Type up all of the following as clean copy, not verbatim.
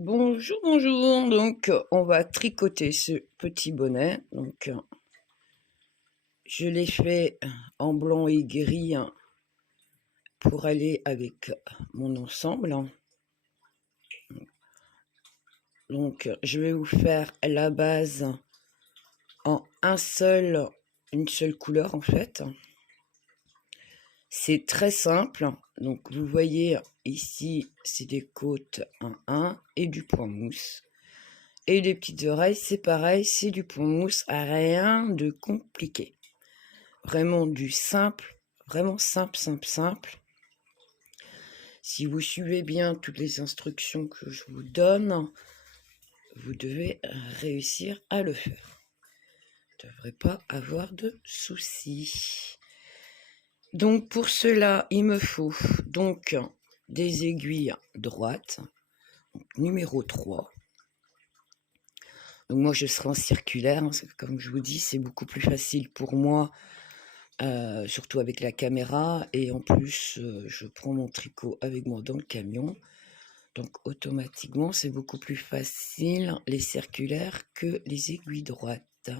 Bonjour, bonjour. Donc, on va tricoter ce petit bonnet. Donc, je l'ai fait en blanc et gris pour aller avec mon ensemble. Donc, je vais vous faire la base en une seule couleur en fait. C'est très simple. Donc, vous voyez ici, c'est des côtes 1-1 et du point mousse. Et les petites oreilles, c'est pareil, c'est du point mousse, rien de compliqué. Vraiment du simple, vraiment simple. Si vous suivez bien toutes les instructions que je vous donne, vous devez réussir à le faire. Vous ne devrez pas avoir de soucis. Donc pour cela, il me faut donc des aiguilles droites, donc numéro 3. Donc moi je serai en circulaire, comme je vous dis, c'est beaucoup plus facile pour moi, surtout avec la caméra, et en plus je prends mon tricot avec moi dans le camion, donc automatiquement c'est beaucoup plus facile les circulaires que les aiguilles droites,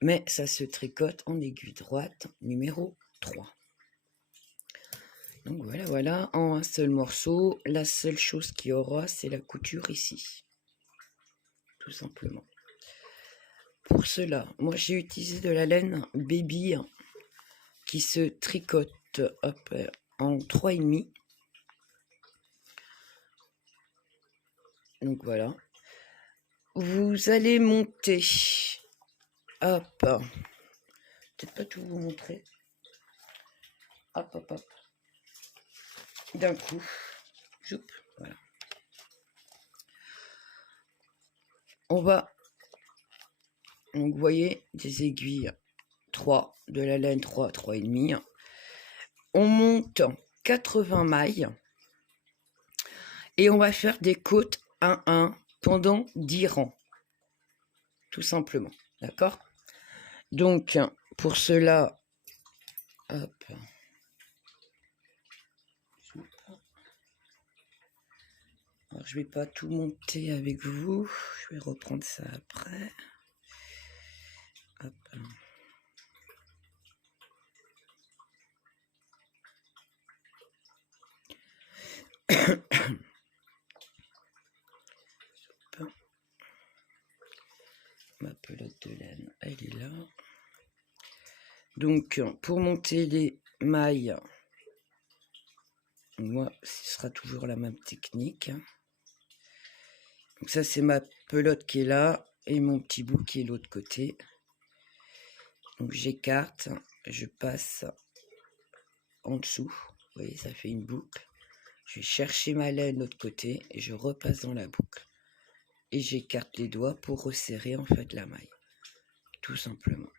mais ça se tricote en aiguille droite numéro 3. Donc voilà, en un seul morceau. La seule chose qu'il y aura, c'est la couture ici, tout simplement. Pour cela, moi j'ai utilisé de la laine baby qui se tricote en 3,5. Donc voilà. Vous allez monter. Hop. Peut-être pas tout vous montrer. Hop. D'un coup. Joup, voilà. On va. Donc vous voyez des aiguilles 3, de la laine 3,5. On monte 80 mailles. Et on va faire des côtes 1-1 pendant 10 rangs. Tout simplement. D'accord? Donc, pour cela, hop. Alors, je vais pas tout monter avec vous. Je vais reprendre ça après. Hop. Ma pelote de laine, elle est là. Donc, pour monter les mailles, moi, ce sera toujours la même technique. Donc ça, c'est ma pelote qui est là et mon petit bout qui est de l'autre côté. Donc, j'écarte, je passe en dessous. Vous voyez, ça fait une boucle. Je vais chercher ma laine de l'autre côté et je repasse dans la boucle. Et j'écarte les doigts pour resserrer en fait la maille. Tout simplement.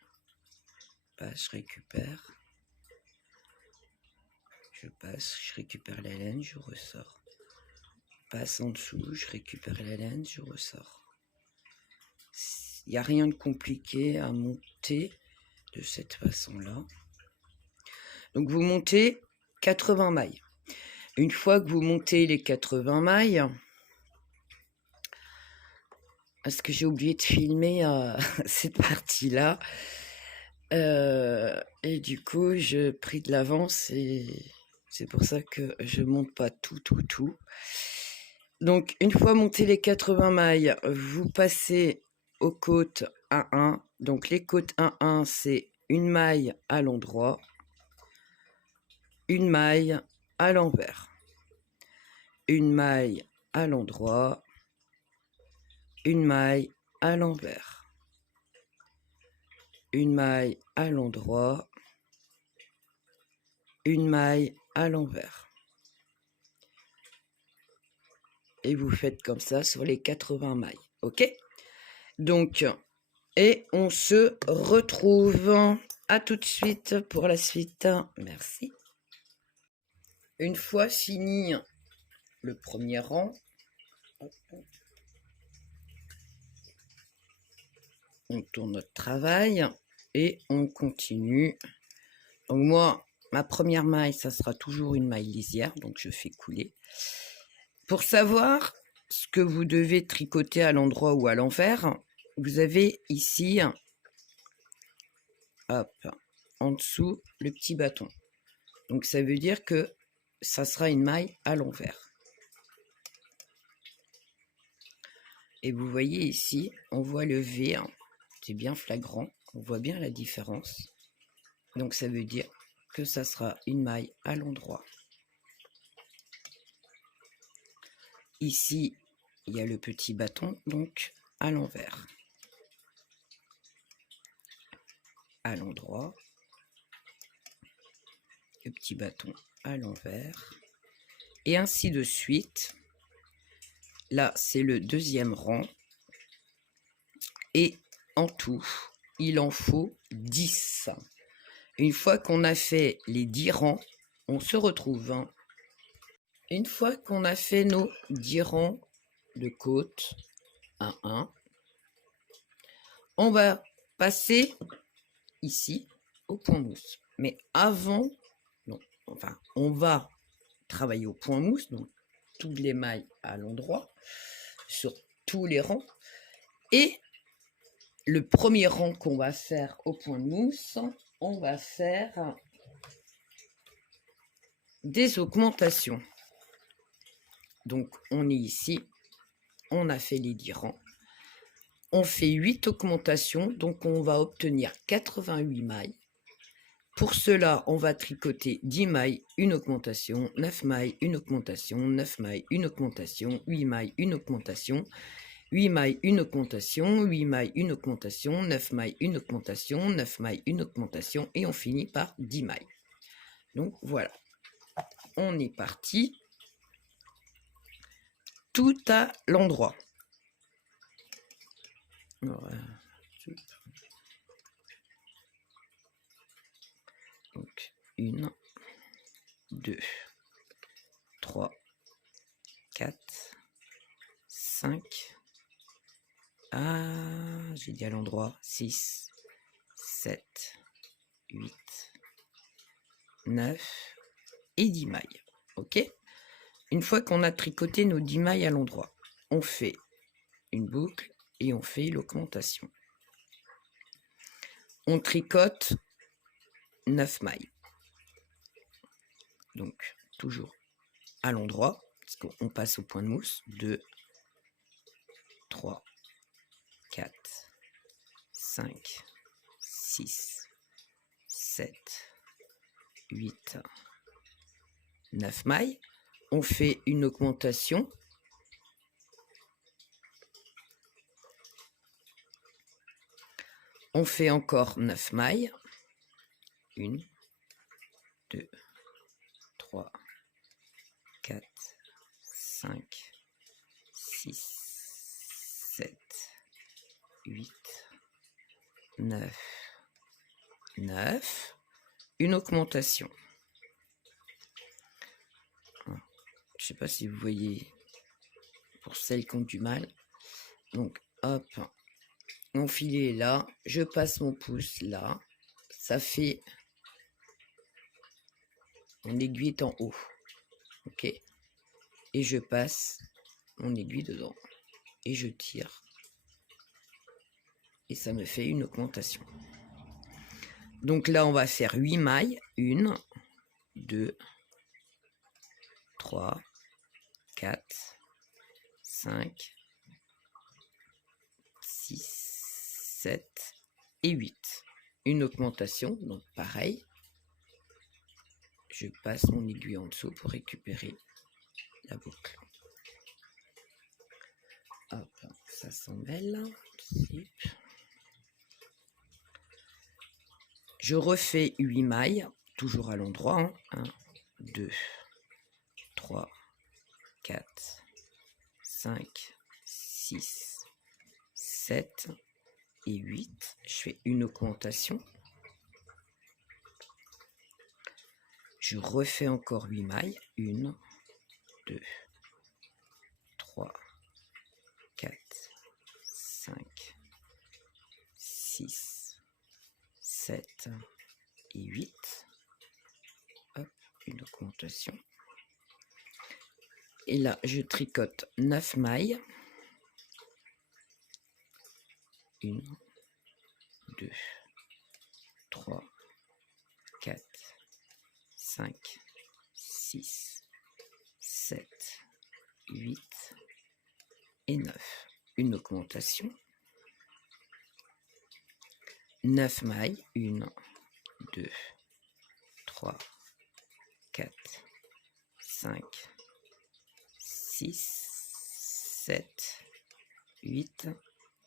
Je récupère. Je passe, je récupère la laine, je ressors. Passe en dessous, je récupère la laine, je ressors. Il n'y a rien de compliqué à monter de cette façon-là. Donc vous montez 80 mailles. Une fois que vous montez les 80 mailles, parce que j'ai oublié de filmer cette partie-là, et du coup je pris de l'avance et c'est pour ça que je monte pas tout. Donc une fois monté les 80 mailles, vous passez aux côtes 1-1. Donc les côtes 1-1, c'est une maille à l'endroit, une maille à l'envers, une maille à l'endroit, une maille à l'envers, une maille à l'endroit, une maille à l'envers. Et vous faites comme ça sur les 80 mailles, ok? Donc, et on se retrouve. À tout de suite pour la suite. Merci. Une fois fini le premier rang, on tourne notre travail et on continue. Donc moi, ma première maille, ça sera toujours une maille lisière, donc je fais couler. Pour savoir ce que vous devez tricoter à l'endroit ou à l'envers, vous avez ici, hop, en dessous, le petit bâton. Donc ça veut dire que ça sera une maille à l'envers. Et vous voyez ici, on voit le V, hein, c'est bien flagrant, on voit bien la différence. Donc ça veut dire que ça sera une maille à l'endroit. Ici, il y a le petit bâton, donc à l'envers. À l'endroit. Le petit bâton à l'envers. Et ainsi de suite. Là, c'est le deuxième rang. Et en tout, il en faut 10. Une fois qu'on a fait les 10 rangs, on se retrouve. Une fois qu'on a fait nos 10 rangs de côte, 1, on va passer ici au point mousse. Mais avant, non, enfin, on va travailler au point mousse, donc toutes les mailles à l'endroit, sur tous les rangs. Et le premier rang qu'on va faire au point de mousse, on va faire des augmentations. Donc on est ici, on a fait les 10 rangs. On fait 8 augmentations, donc on va obtenir 88 mailles. Pour cela, on va tricoter 10 mailles, une augmentation, 9 mailles, une augmentation, 9 mailles, une augmentation, 8 mailles, une augmentation, 8 mailles, une augmentation, 8 mailles, une augmentation, 9 mailles, une augmentation, 9 mailles, une augmentation, et on finit par 10 mailles. Donc voilà, on est parti tout à l'endroit. Donc 1, 2, 3, 4, 5, j'ai dit à l'endroit, 6, 7, 8, 9 et 10 mailles. Ok? Une fois qu'on a tricoté nos 10 mailles à l'endroit, on fait une boucle et on fait l'augmentation. On tricote 9 mailles. Donc, toujours à l'endroit, parce qu'on passe au point de mousse. 2, 3, 4, 5, 6, 7, 8, 9 mailles. On fait une augmentation. On fait encore 9 mailles. 1, 2, 3, 4, 5, 6, 7, 8, 9, 9. Une augmentation. Je ne sais pas si vous voyez pour celles qui ont du mal. Donc, hop, mon filet est là. Je passe mon pouce là. Ça fait... Mon aiguille est en haut. Ok. Et je passe mon aiguille dedans. Et je tire. Et ça me fait une augmentation. Donc là, on va faire 8 mailles. 1, 2, 3, 4, 5, 6, 7 et 8. Une augmentation, donc pareil. Je passe mon aiguille en dessous pour récupérer la boucle. Hop, ça s'emmêle. Je refais 8 mailles, toujours à l'endroit. 1, 2, 3, 4, 5, 6, 7 et 8. Je fais une augmentation. Je refais encore 8 mailles. 1, 2, 3, 4, 5, 6, 7 et 8. Hop, une augmentation. Et là, je tricote 9 mailles. 1, 2, 3, 4, 5, 6, 7, 8 et 9. Une augmentation. 9 mailles. 1, 2, 3, 4, 5, 6, 7, 8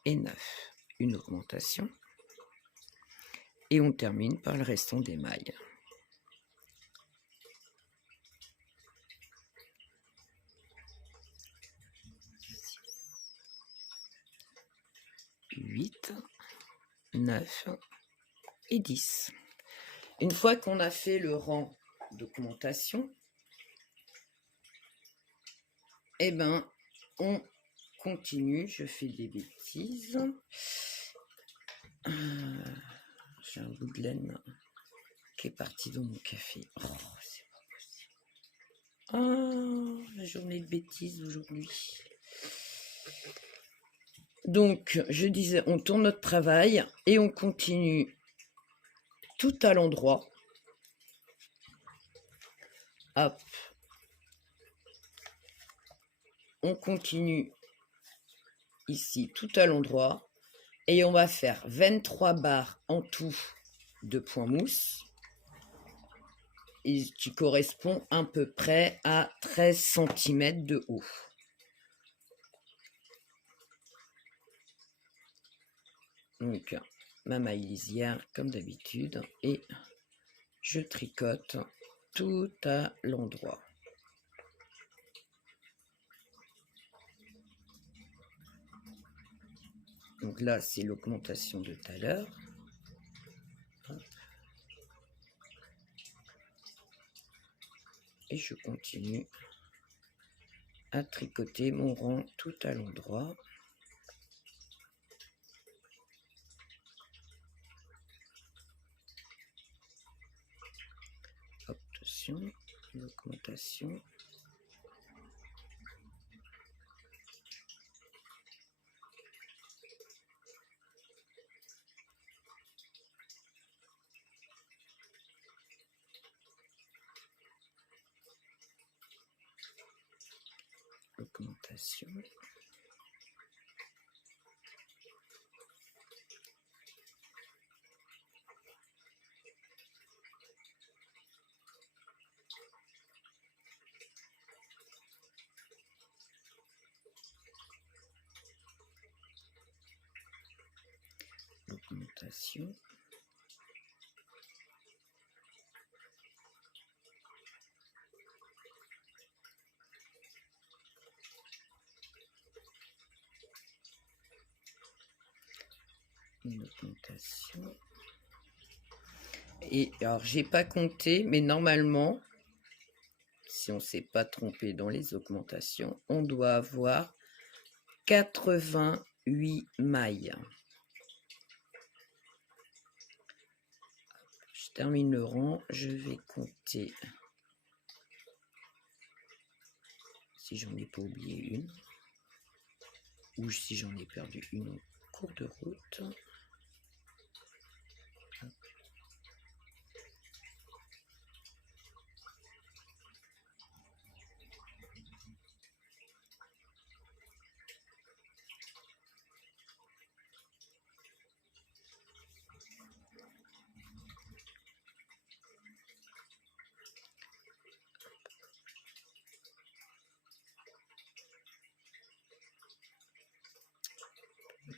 et 9. Une augmentation. Et on termine par le restant des mailles. 8, 9 et 10. Une fois qu'on a fait le rang d'augmentation, eh ben, on continue. Je fais des bêtises. J'ai un bout de laine qui est parti dans mon café. Oh, c'est pas possible. Oh, la journée de bêtises aujourd'hui. Donc, je disais, on tourne notre travail et on continue tout à l'endroit. Hop. On continue ici tout à l'endroit et on va faire 23 barres en tout de point mousse et qui correspond à peu près à 13 cm de haut. Donc, ma maille lisière comme d'habitude et je tricote tout à l'endroit. Donc là, c'est l'augmentation de tout à l'heure. Et je continue à tricoter mon rang tout à l'endroit. Attention, l'augmentation. Augmentation. Augmentation. Une augmentation. Et alors, j'ai pas compté, mais normalement, si on ne s'est pas trompé dans les augmentations, on doit avoir 88 mailles. Je termine le rang, je vais compter si j'en ai pas oublié une ou si j'en ai perdu une en cours de route.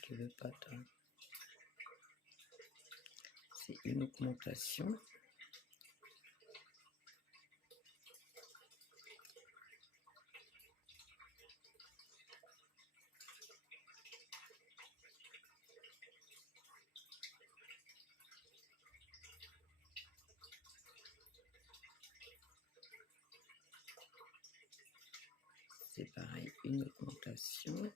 Tu veux pas, toi? C'est une augmentation. C'est pareil, une augmentation.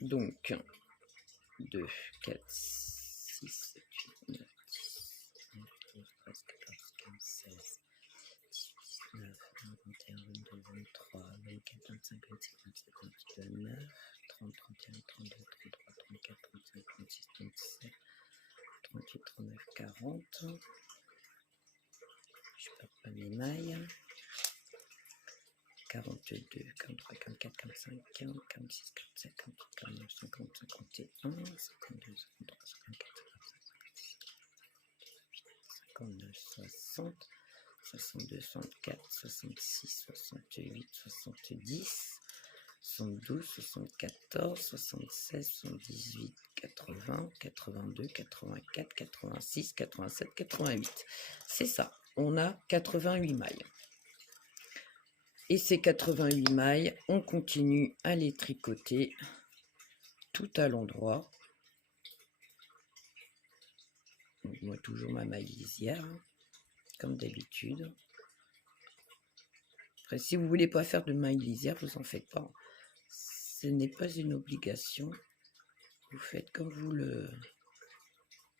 Donc, 2, 4, 6, 7, 8, 9, 10, 11, 12, 13, 14, 15, 16, 18, 19, 20, 21, 22, 23, 24, 25, 26, 27, 28, 29, 30, 31, 32, 33, 34, 35, 36, 37, 38, 39, 40. Je ne perds pas mes mailles. 42, 43, 44, 45, 40, 46, 47, 48, 49, 50, 51, 52, 53, 54, 59, 60, 62, 64, 66, 68, 70, 72, 74, 76, 78, 80, 82, 84, 86, 87, 88. C'est ça, on a 88 mailles. Et ces 88 mailles, on continue à les tricoter tout à l'endroit. Moi, toujours ma maille lisière, comme d'habitude. Après, si vous ne voulez pas faire de maille lisière, vous en faites pas. Ce n'est pas une obligation. Vous faites comme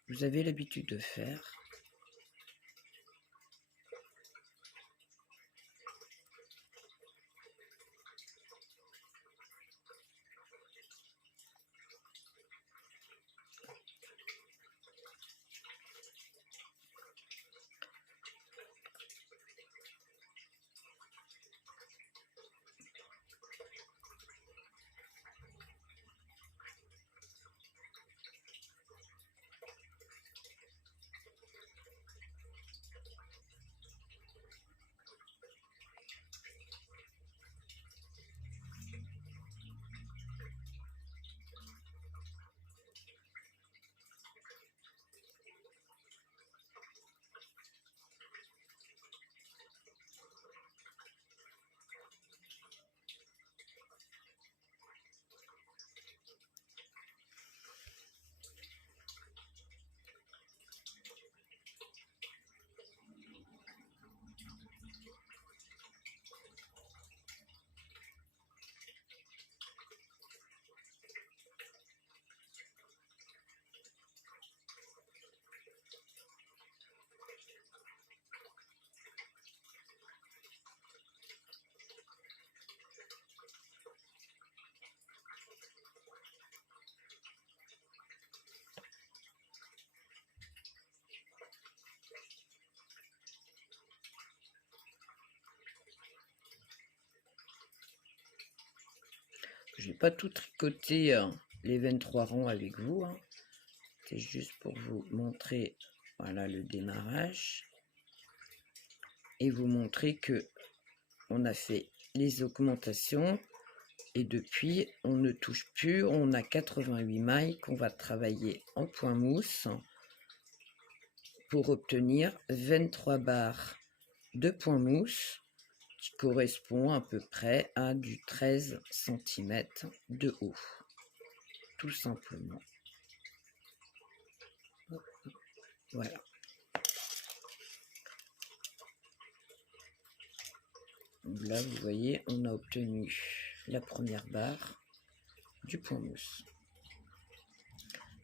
vous avez l'habitude de faire. Je n'ai pas tout tricoté les 23 rangs avec vous. C'est juste pour vous montrer voilà, le démarrage. Et vous montrer que on a fait les augmentations. Et depuis, on ne touche plus. On a 88 mailles qu'on va travailler en point mousse pour obtenir 23 barres de point mousse qui correspond à peu près à du 13 cm de haut. Tout simplement. Voilà. Là, vous voyez, on a obtenu la première barre du point mousse.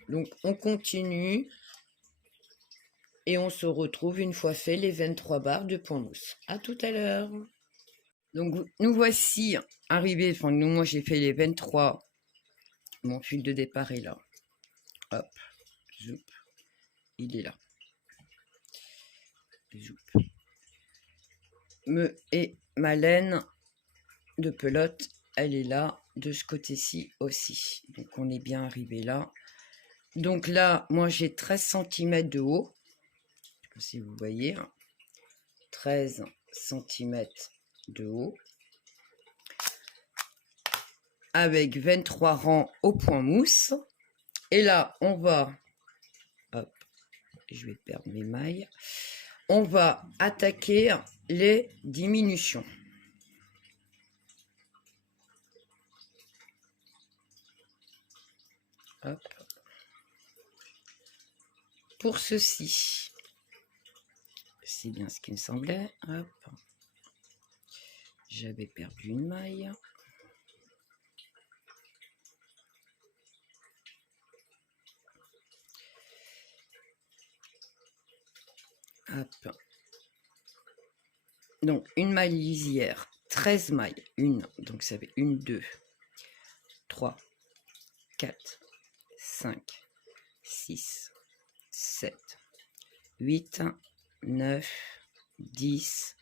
Donc, on continue et on se retrouve une fois fait les 23 barres de point mousse. À tout à l'heure. Donc, nous voici arrivés. Enfin, moi, j'ai fait les 23. Mon fil de départ est là. Hop, zoup, il est là. Zoup. Et ma laine de pelote, elle est là, de ce côté-ci aussi. Donc, on est bien arrivé là. Donc là, moi, j'ai 13 cm de haut. Je sais pas si vous voyez. 13 cm de haut. Avec 23 rangs au point mousse. Et là, on va... Hop, je vais perdre mes mailles. On va attaquer les diminutions. Hop. Pour ceci, c'est bien ce qui me semblait. Hop. J'avais perdu une maille. Hop. Donc, une maille lisière, 13 mailles. Une, donc ça fait 1, 2, 3, 4, 5, 6, 7, 8, 9, 10,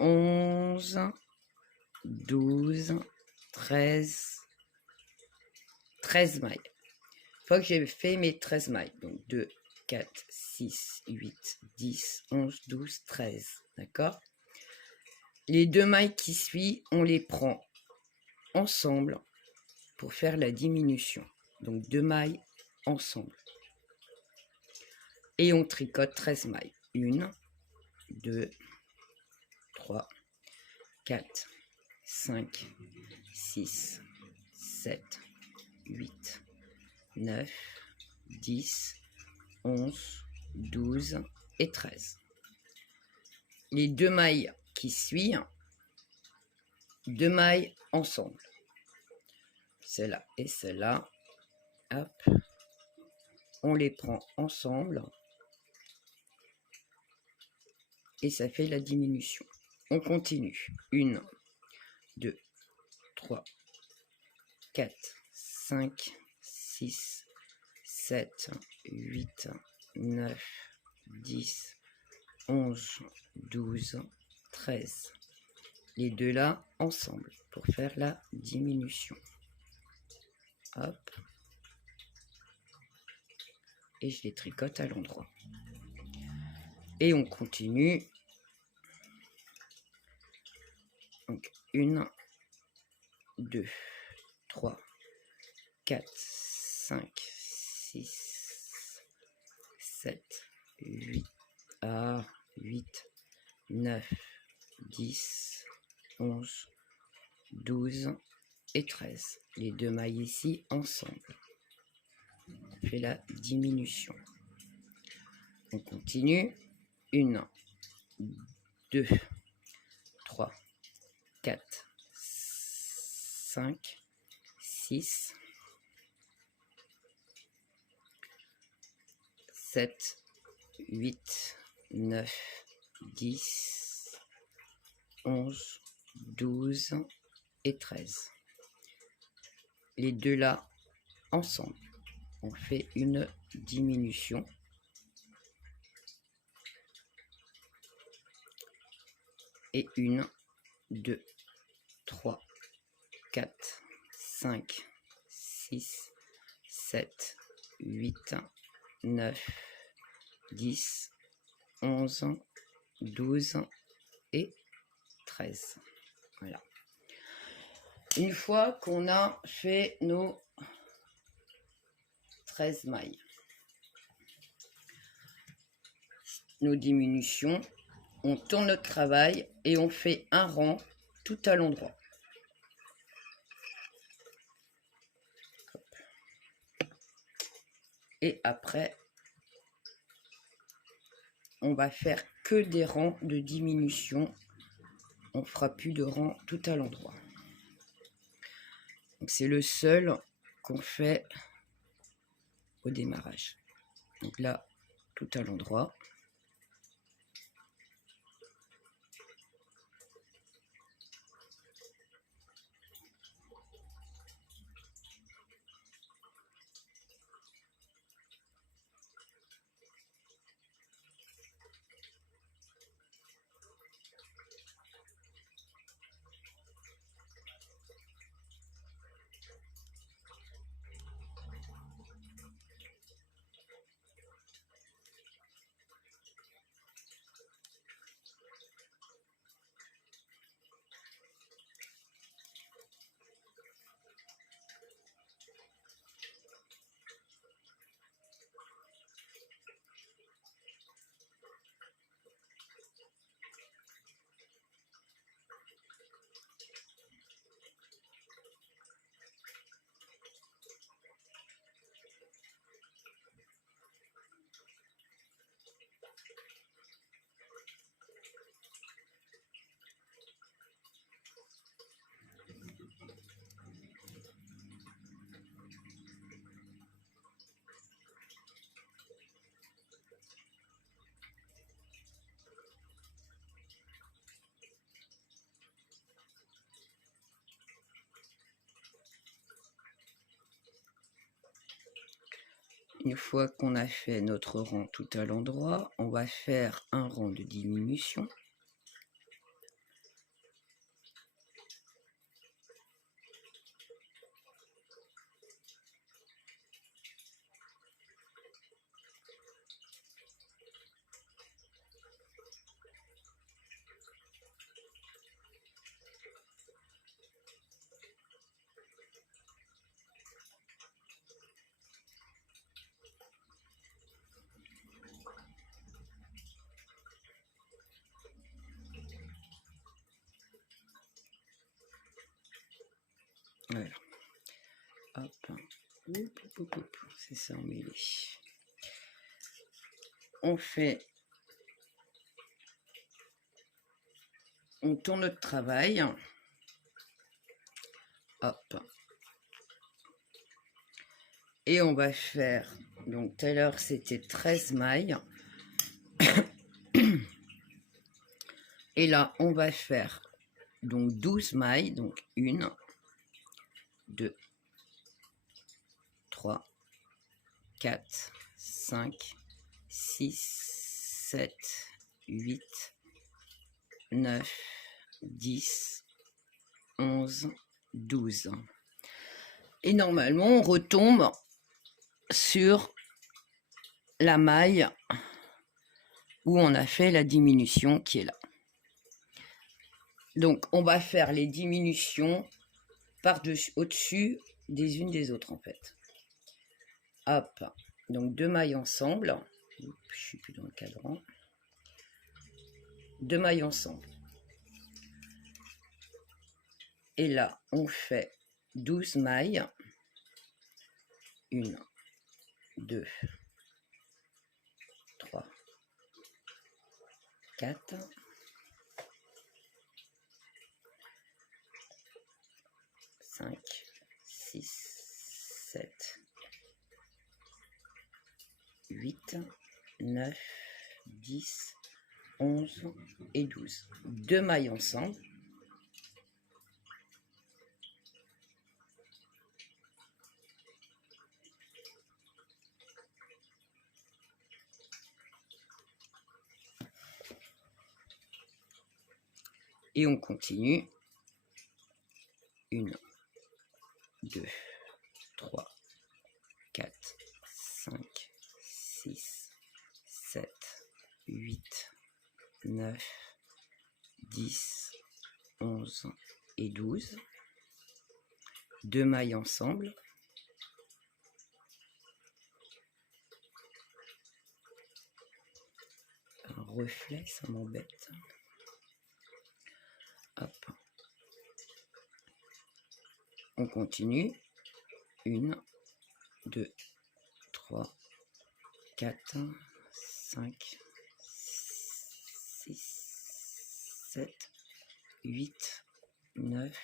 11, 12, 13, 13 mailles. Une fois que j'ai fait mes 13 mailles, donc 2, 4, 6, 8, 10, 11, 12, 13, d'accord? Les 2 mailles qui suivent, on les prend ensemble pour faire la diminution. Donc 2 mailles ensemble. Et on tricote 13 mailles. 1, 2, 3, 4, 5, 6, 7, 8, 9, 10, 11, 12 et 13. Les 2 mailles qui suivent, 2 mailles ensemble. Celle-là et celle-là. Hop. On les prend ensemble. Et ça fait la diminution. On continue. 1, 2, 3, 4, 5, 6, 7, 8, 9, 10, 11, 12, 13. Les deux là ensemble pour faire la diminution. Hop. Et je les tricote à l'endroit. Et on continue. Donc 1, 2, 3, 4, 5, 6, 7, 8, 8, 9, 10, 11, 12 et 13. Les 2 mailles ici ensemble. On fait la diminution. On continue. 1, 2, 3, 4, 5, 6, 7, 8, 9, 10, 11, 12 et 13. Les deux là ensemble. On fait une diminution. Et 1, 2, 3, 4, 5, 6, 7, 8, 9, 10, 11, 12 et 13. Voilà. Une fois qu'on a fait nos 13 mailles, nos diminutions, on tourne notre travail et on fait un rang tout à l'endroit. Et après, on va faire que des rangs de diminution. On ne fera plus de rangs tout à l'endroit. Donc c'est le seul qu'on fait au démarrage. Donc là, tout à l'endroit. Une fois qu'on a fait notre rang tout à l'endroit, on va faire un rang de diminution. Voilà. Hop. C'est ça emmêlé. On tourne notre travail. Hop. Et on va faire, donc tout à l'heure c'était 13 mailles. Et là on va faire donc 12 mailles, donc 1, 2, 3, 4, 5, 6, 7, 8, 9, 10, 11, 12. Et normalement, on retombe sur la maille où on a fait la diminution qui est là. Donc, on va faire les diminutions par-dessus, au-dessus des unes des autres, en fait. Hop, donc 2 mailles ensemble. Oups, je suis plus dans le cadran. 2 mailles ensemble. Et là, on fait 12 mailles. 1, 2, 3, 4, 5, 6, 7, 8, 9, 10, 11 et 12. 2 mailles ensemble. Et on continue. 1, 2, 3, 4, 5, 6, 7, 8, 9, 10, 11 et 12. 2 mailles ensemble. Un reflet, ça m'embête. Hop. On continue. 1, 2, 3, 4, 5, 6, 7, 8, 9,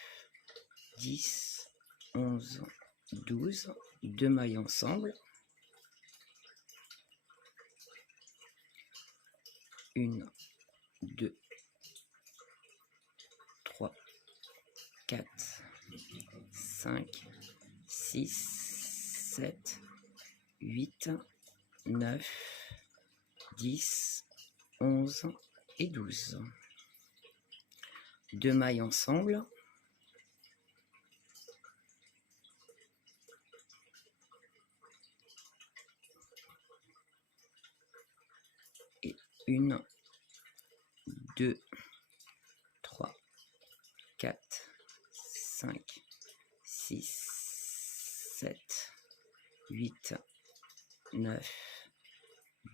10, 11, 12. 2 mailles ensemble. 1, 2, 3, 4, 5, 6, 7, 8, 9, 10, 11 et 12. 2 mailles ensemble. Et 1, 2, 3, 4, 5, 6, 7, 8, 9,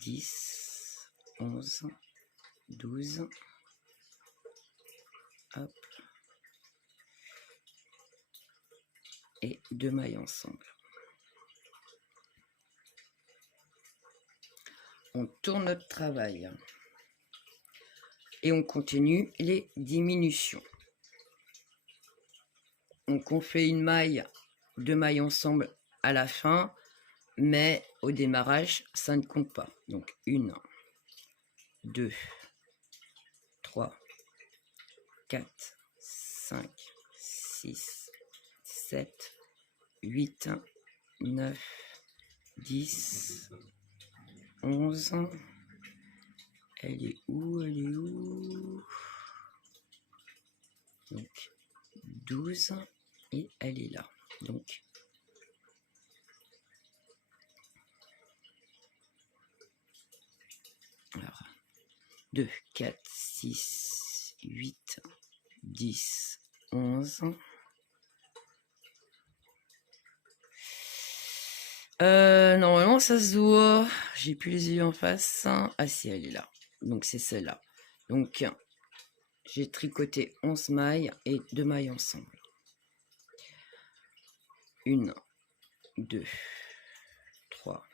10, 11, 12. Hop. Et 2 mailles ensemble. On tourne notre travail. Et on continue les diminutions. Donc on fait une maille, 2 mailles ensemble à la fin, mais au démarrage, ça ne compte pas. Donc 1, 2, 3, 4, 5, 6, 7, 8, 9, 10, 11. Elle est où? Elle est où? Donc 12 et elle est là. Donc alors 2, 4, 6, 8, 10, 11. Normalement ça se voit. J'ai plus les yeux en face. Ah si, elle est là. Donc c'est celle-là. Donc j'ai tricoté 11 mailles et 2 mailles ensemble. 1, 2, 3,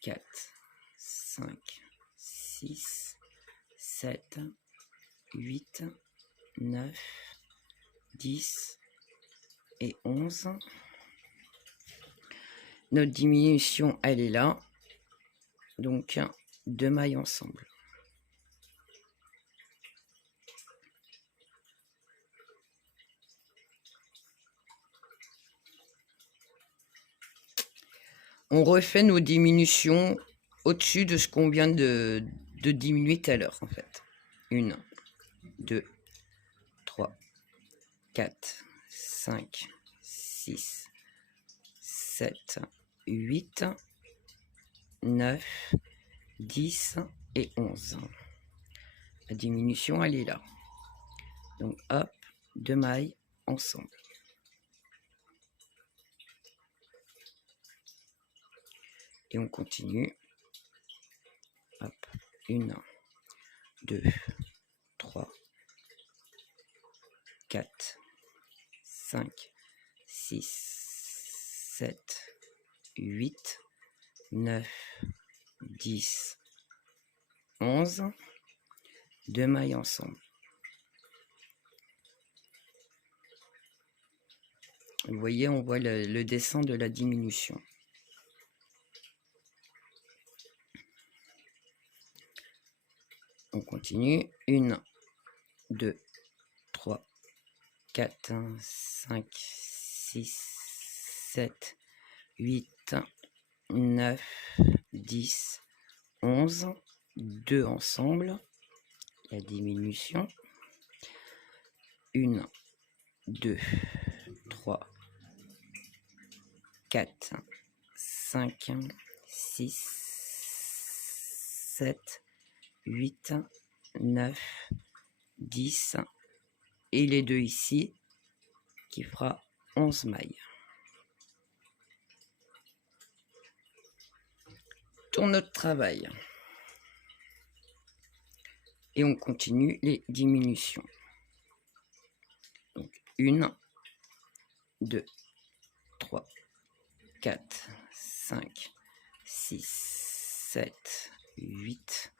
4, 5, 6, 7, 8, 9, 10 et 11. Notre diminution, elle est là. Donc 2 mailles ensemble. On refait nos diminutions au-dessus de ce qu'on vient de diminuer tout à l'heure, en fait. 1, 2, 3, 4, 5, 6, 7, 8, 9, 10 et 11. La diminution, elle est là. Donc, hop, 2 mailles ensemble. Et on continue. Hop, 1, 2, 3, 4, 5, 6, 7, 8, 9, 10, 11. 2 mailles ensemble. Vous voyez, on voit le dessin de la diminution. On continue. 1, 2, 3, 4, 5, 6, 7, 8, 9, 10, 11. 2 ensemble. La diminution. 1, 2, 3, 4, 5, 6, 7, 8, 9, 10 et les 2 ici qui fera 11 mailles. Tourne notre travail et on continue les diminutions. Donc 1, 2, 3, 4, 5, 6, 7, 8,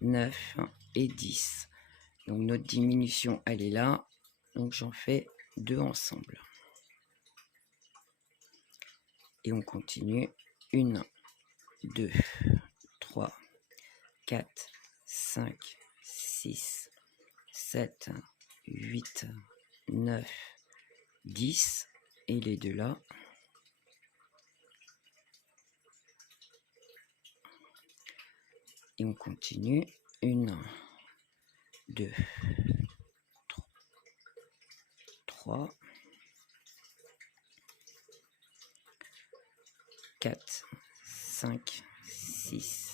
9 et 10. Donc notre diminution, elle est là. Donc j'en fais 2 ensemble. Et on continue. 1, 2, 3, 4, 5, 6, 7, 8, 9, 10. Et les 2 là. Et on continue. 1, 2, 3, 4, 5, 6,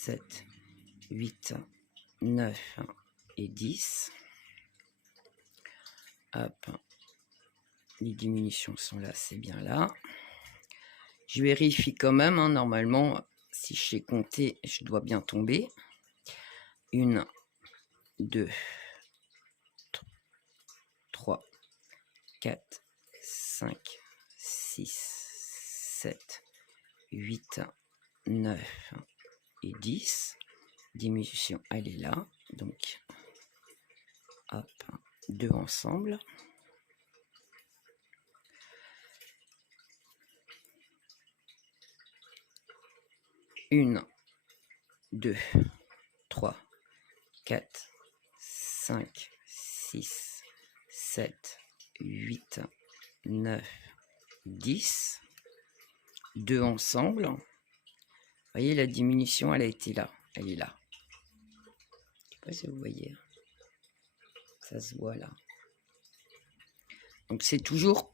7, 8, 9 et 10. Hop. Les diminutions sont là, c'est bien là. Je vérifie quand même, hein, normalement, si je sais compter, je dois bien tomber. 1, 2, 3, 4, 5, 6, 7, 8, 9 et 10. Diminution, elle est là. Donc, hop, 2 ensemble. Une, 2, 3, 4, 5, 6, 7, 8, 9, 10. 2 ensemble. Vous voyez, la diminution, elle a été là. Elle est là. Je sais pas si vous voyez. Ça se voit là. Donc, c'est toujours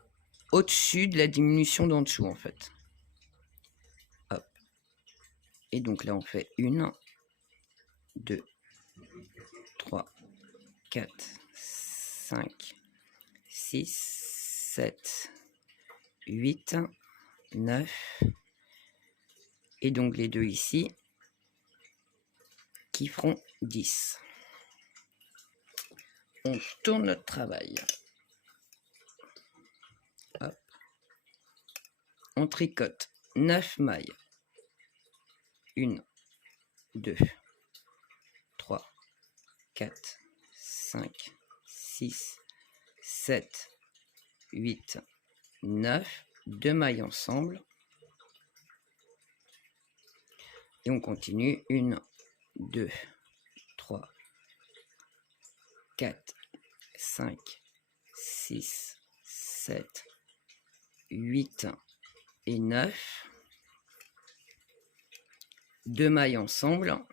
au-dessus de la diminution d'en dessous, en fait. Hop. Et donc, là, on fait 1, 2, 3, 4, 5, 6, 7, 8, 9. Et donc, les deux ici qui feront 10. On tourne notre travail. Hop. On tricote 9 mailles. 1, 2, 3, 4, 5, 6, 7, 8, 9. 2 mailles ensemble. Et on continue. 1, 2, 3, 4, 5, 6, 7, 8 et 9. 2 mailles ensemble.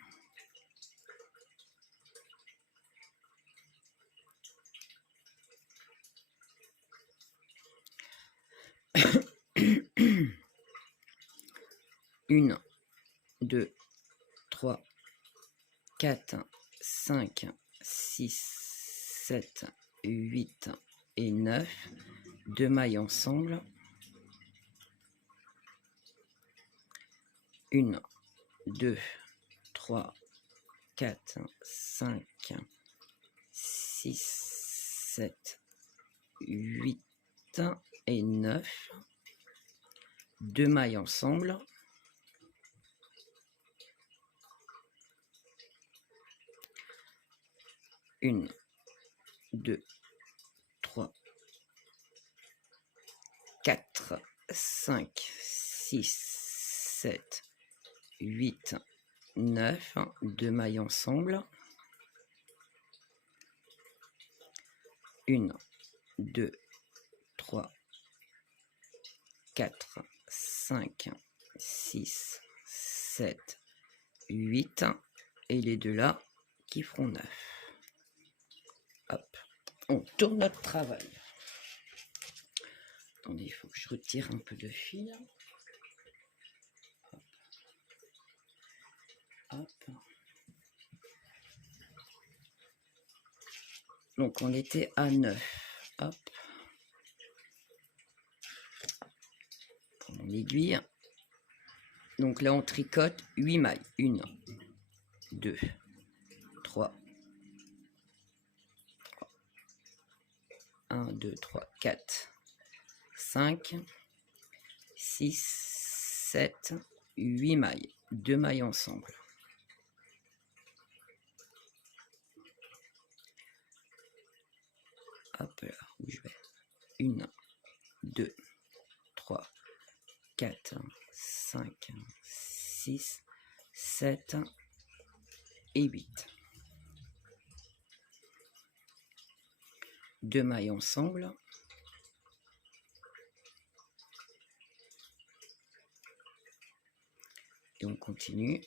Une, 2, 3, 4, 5, 6, 7, 8 et 9. 2 mailles ensemble. 1, 2, 3, 4, 5, 6, 7, 8 et 9. 2 mailles ensemble. 1, 2, 3, 4, 5, 6, 7, 8, 9. 2 mailles ensemble. 1, 2, 3, 4, 5, 6, 7, 8. Et les deux là qui feront 9. Hop, on tourne notre travail. Attendez, il faut que je retire un peu de fil. Hop. Hop. Donc on était à 9. Hop. Prends mon aiguille. Donc là on tricote 8 mailles. 1, 2, 3, 1, 2, 3, 4, 5, 6, 7, 8 mailles. 2 mailles ensemble. Hop là, où je vais. 1, 2, 3, 4, 5, 6, 7 et 8. 2 mailles ensemble. Et on continue.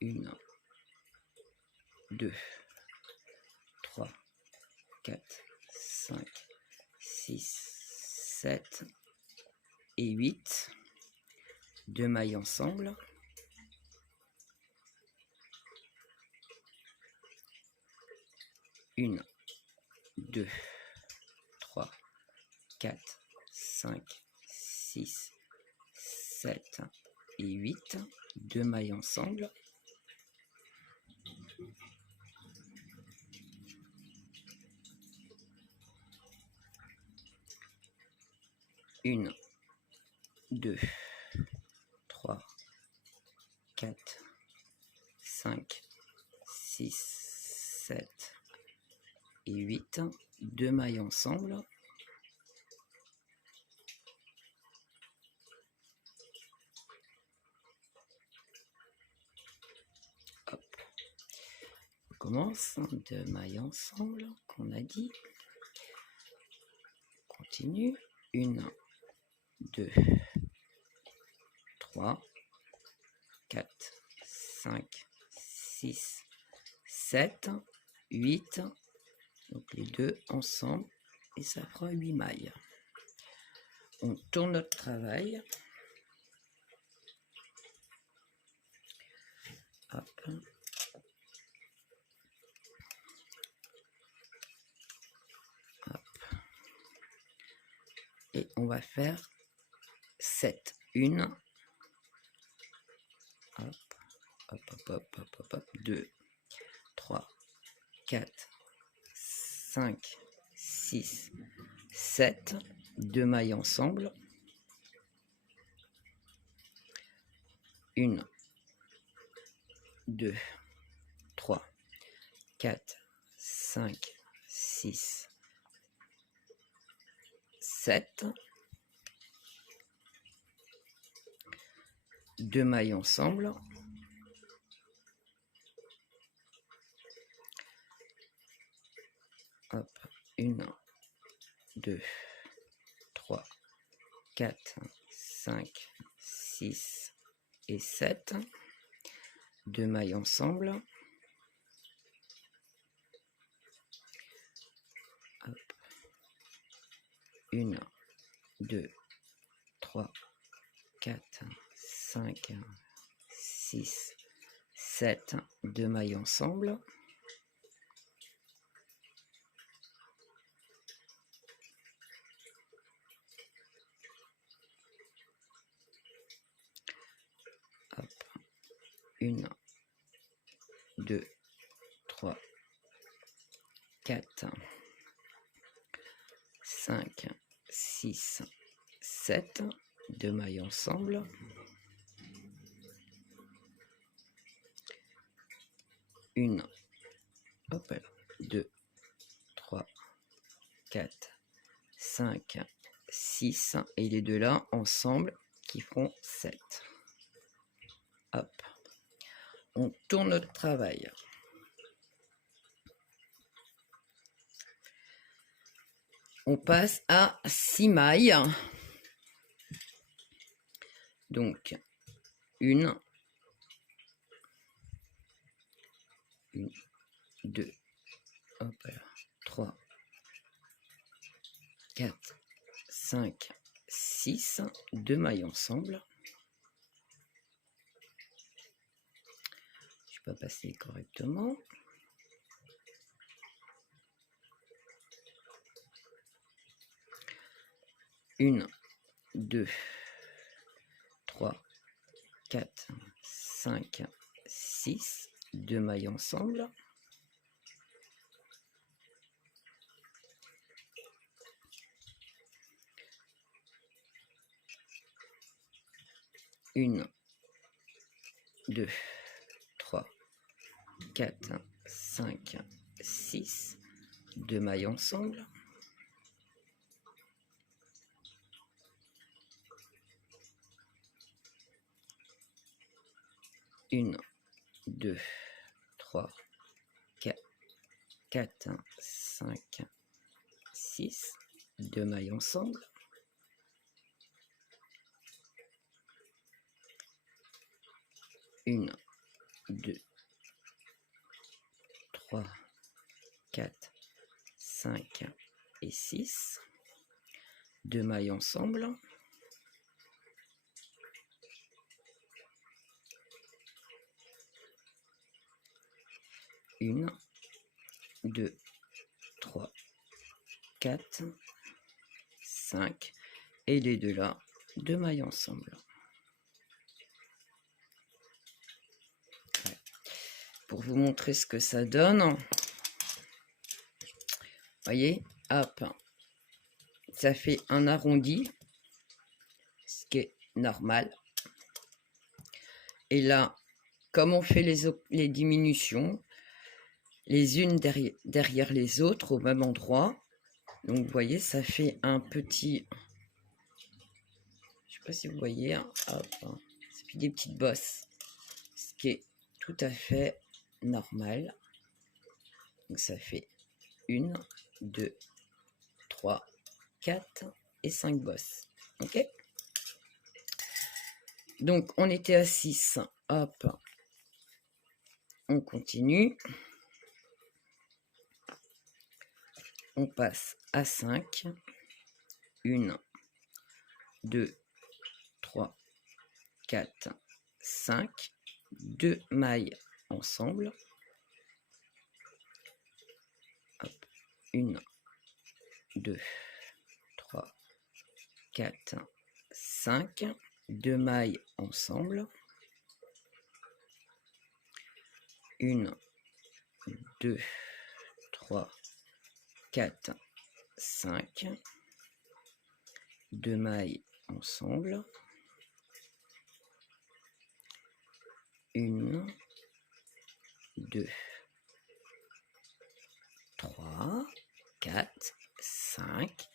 1, 2, 3, 4, 5, 6, 7 et 8. 2 mailles ensemble. 1, 2, 3, 4, 5, 6, 7 et 8. 2 mailles ensemble. 1, 2, 3, 4, 5, 6, 7 et 8. 2 mailles ensemble. Hop. On commence. 2 mailles ensemble qu'on a dit. Continue. 1, 2, 3, 4, 5, 6, 7, 8, donc les deux ensemble, et ça fera 8 mailles. On tourne notre travail. Hop. Hop. Et on va faire 7. Une. Hop. Hop, hop, hop, hop, hop, hop. 2, 3, 4, 5, 6, 7. 2 mailles ensemble. 1, 2, 3, 4, 5, 6, 7. 2 mailles ensemble. Hop, 1, 2, 3, 4, 5, 6 et 7. 2 mailles ensemble. Hop. 1, 2, 3, 4, 5, 6, 7. 2 mailles ensemble. Hop. 1, 2, 3, 4, 5, 6, 7. 2 mailles ensemble. 1, hop, 2, 3, 4, 5, 6 et les deux là ensemble qui feront 7. Hop, on tourne notre travail. On passe à 6 mailles. Donc, 1, 2, hop là, 3, 4, 5, 6, 2 mailles ensemble. Je peux passer correctement. Une, 2, 3, 4, 5, 6, 2 mailles ensemble. Une, 2, 3, 4, 5, 6, 2 mailles ensemble. Une, 2, 3, 4, 5, 6, 2 mailles ensemble. Une, 2, 3, 4, 5 et 6. 2 mailles ensemble. Une, 2, 3, 4, 5 et les deux là, 2 mailles ensemble. Ouais. Pour vous montrer ce que ça donne, voyez, hop, ça fait un arrondi, ce qui est normal. Et là, comme on fait les diminutions, les unes derrière les autres au même endroit, donc vous voyez, ça fait un petit, je sais pas si vous voyez, hein, hop, hein, ça fait des petites bosses, ce qui est tout à fait normal. Donc ça fait 1, 2, 3, 4 et 5 bosses. Ok? Donc, on était à 6. Hop. On continue. On passe à 5. 1, 2, 3, 4, 5. 2 mailles ensemble. Hop. 1, 2, 3, 4, 5. 2 mailles ensemble. 1, 2, 3, 4, 5. 2 mailles ensemble. 1, 2, 3, 4, 5.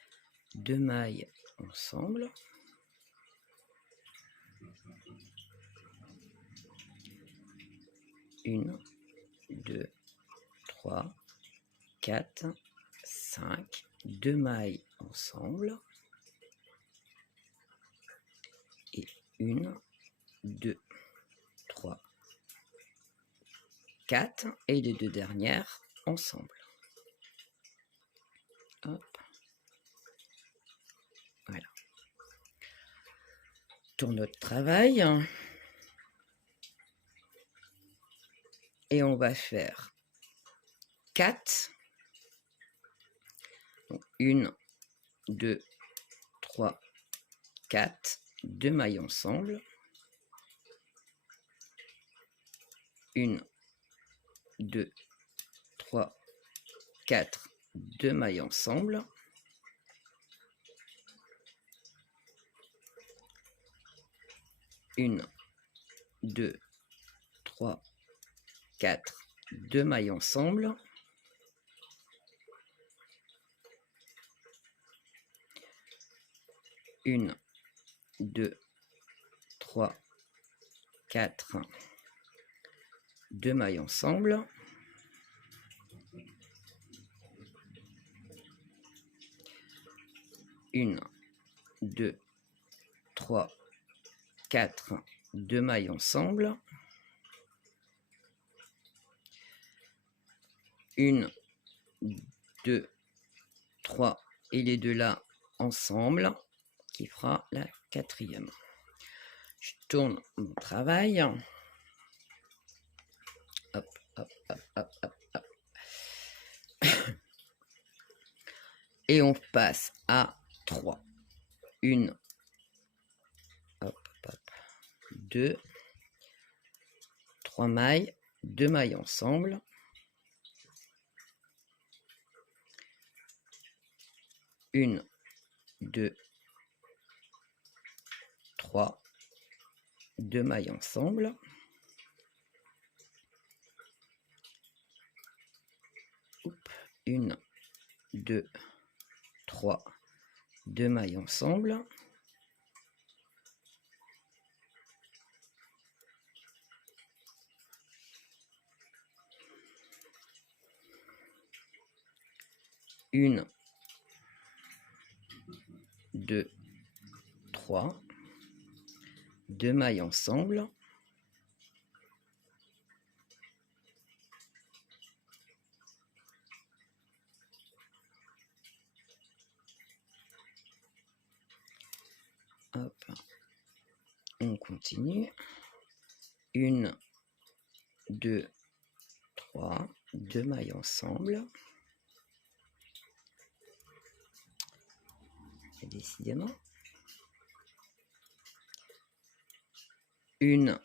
2 mailles ensemble. 1, 2, 3, 4, 5. 2 mailles ensemble. Et 1, 2, 3, 4. Et les 2 dernières ensemble. Hop. Voilà. Tourne notre travail. Et on va faire 4. Donc 1, 2, 3, 4. 2 mailles ensemble. 1, 2, 3, 4. 2 mailles ensemble. 1, 2, 3, 4. 2 mailles ensemble. 1, 2, 3, 4. 2 mailles ensemble. 1, 2, 3, 4. 2 mailles ensemble. 1, 2, 3. Et les 2 là ensemble, qui fera la 4e. Je tourne mon travail. Hop, hop, hop, hop, hop, hop. Et on passe à 3. 1, hop, hop, 2, 3 mailles, 2 mailles ensemble. 1, 2, 3, 2 mailles ensemble. 1, 2, 3, 2 mailles ensemble. 1, 2, 3, 2 mailles ensemble. 1, on continue. 1, 2, 3, 2 mailles ensemble. Et décidément. 1,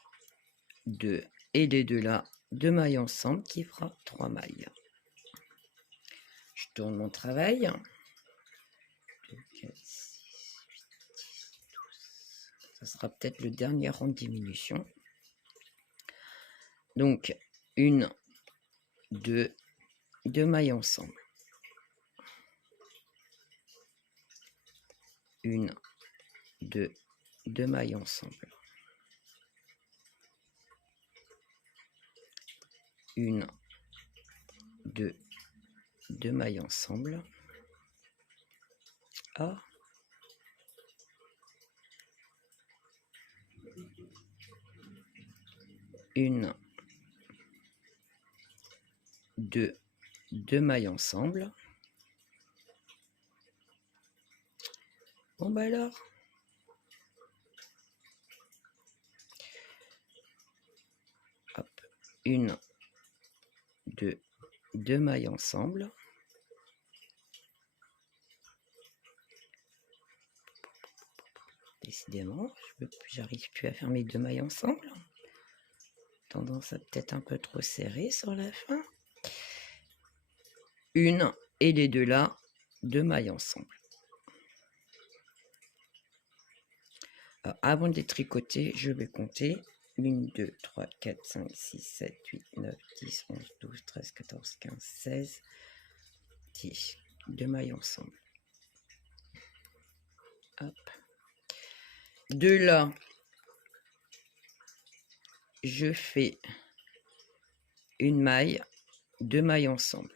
2, et les 2 là, 2 mailles ensemble qui fera 3 mailles. Je tourne mon travail. 2, 4, 6, 8, 10, 12. Ça sera peut-être le dernier rang de diminution. Donc, 1, 2, 2 mailles ensemble. 1, 2, 2 mailles ensemble. 1, 2, 2 mailles ensemble. Ah. 1, 2, 2 mailles ensemble. Bon bah alors, hop, 1, 2, 2 mailles ensemble. Décidément, j'arrive plus à faire mes 2 mailles ensemble. Tendance à peut-être un peu trop serrer sur la fin. 1 et les deux là, 2 mailles ensemble. Alors, avant de les tricoter, je vais compter 1, 2, 3, 4, 5, 6, 7, 8, 9, 10, 11, 12, 13, 14, 15, 16, 10. 2 mailles ensemble. Hop. De là, je fais une maille, 2 mailles ensemble.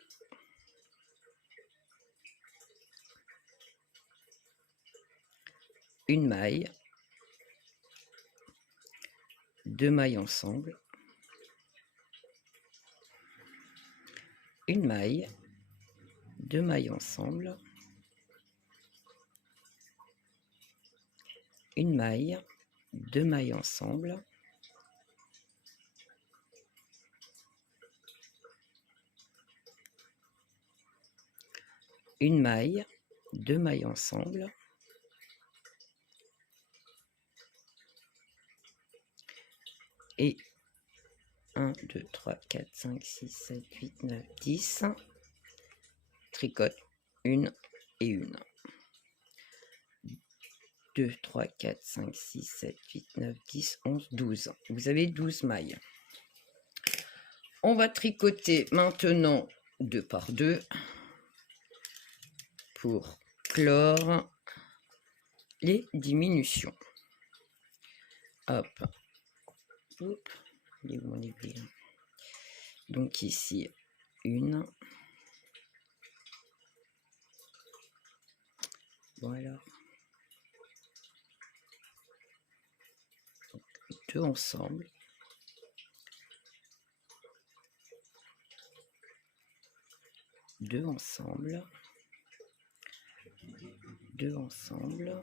Une maille, 2 mailles ensemble. Une maille, 2 mailles ensemble. Une maille, 2 mailles ensemble. Une maille, 2 mailles ensemble. Et 1, 2, 3, 4, 5, 6, 7, 8, 9, 10. Tricote une et une. 2, 3, 4, 5, 6, 7, 8, 9, 10, 11, 12. Vous avez 12 mailles. On va tricoter maintenant 2 par 2 pour clore les diminutions. Hop. Hop. Il est où mon aiguille? Donc ici, une. Bon alors. Donc, 2 ensemble. Deux ensemble. 2 ensemble.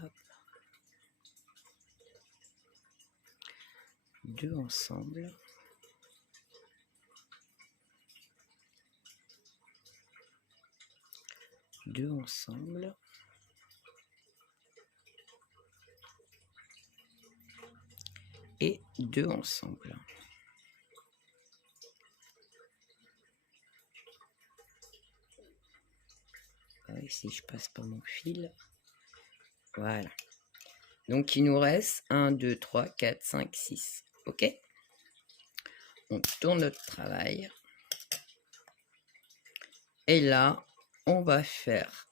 Hop. 2 ensemble. Deux ensemble. Et 2 ensemble. Ici, je passe par mon fil. Voilà. Donc, il nous reste 1, 2, 3, 4, 5, 6. OK? On tourne notre travail. Et là, on va faire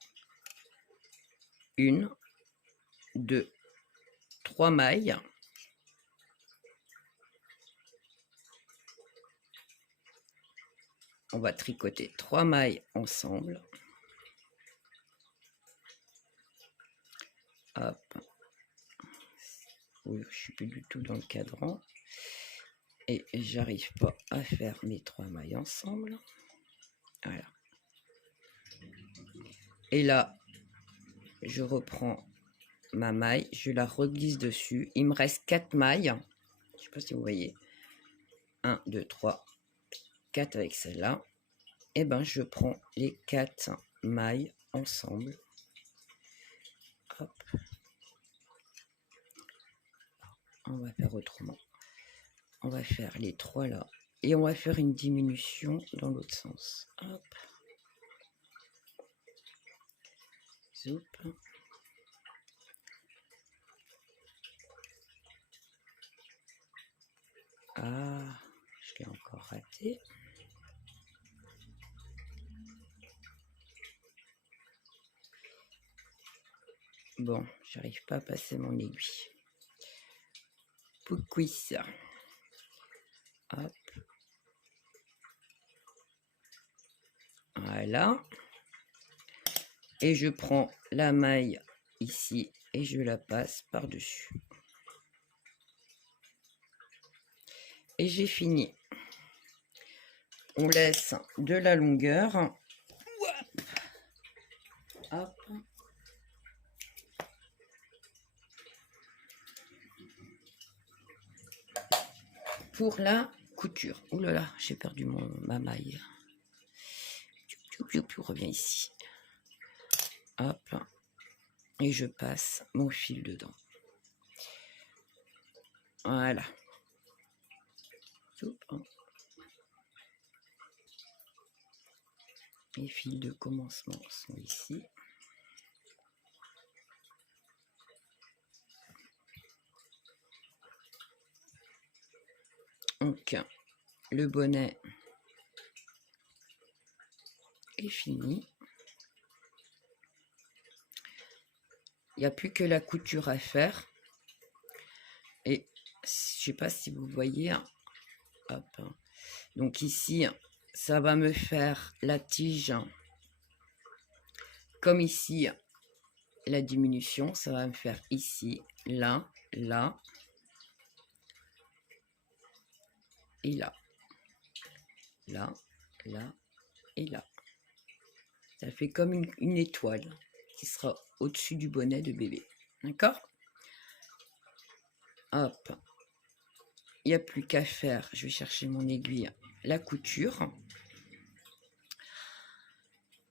1, 2, 3 mailles. On va tricoter 3 mailles ensemble. Hop. Oui, je suis plus du tout dans le cadran. Et j'arrive pas à faire mes 3 mailles ensemble. Voilà. Et là, je reprends ma maille, je la reglisse dessus. Il me reste 4 mailles. Je sais pas si vous voyez. 1, 2, 3, 4 avec celle-là. Et ben, je prends les 4 mailles ensemble. Hop. On va faire autrement. On va faire les 3 là. Et on va faire une diminution dans l'autre sens. Hop. Zoup. Ah, je l'ai encore raté. Bon, j'arrive pas à passer mon aiguille. Pourquoi ça? Hop. Voilà. Et je prends la maille ici et je la passe par-dessus. Et j'ai fini. On laisse de la longueur. Hop. Pour la couture. Ouh là là, j'ai perdu ma maille. Je reviens ici. Hop. Et je passe mon fil dedans. Voilà. Les fils de commencement sont ici. Donc, le bonnet est fini. Il n'y a plus que la couture à faire. Et je ne sais pas si vous voyez. Hop. Donc ici, ça va me faire la tige. Comme ici, la diminution, ça va me faire ici, là, là. Et là. Là, là et là. Ça fait comme une étoile qui sera au-dessus du bonnet de bébé. D'accord? Hop. Il n'y a plus qu'à faire, je vais chercher mon aiguille, la couture.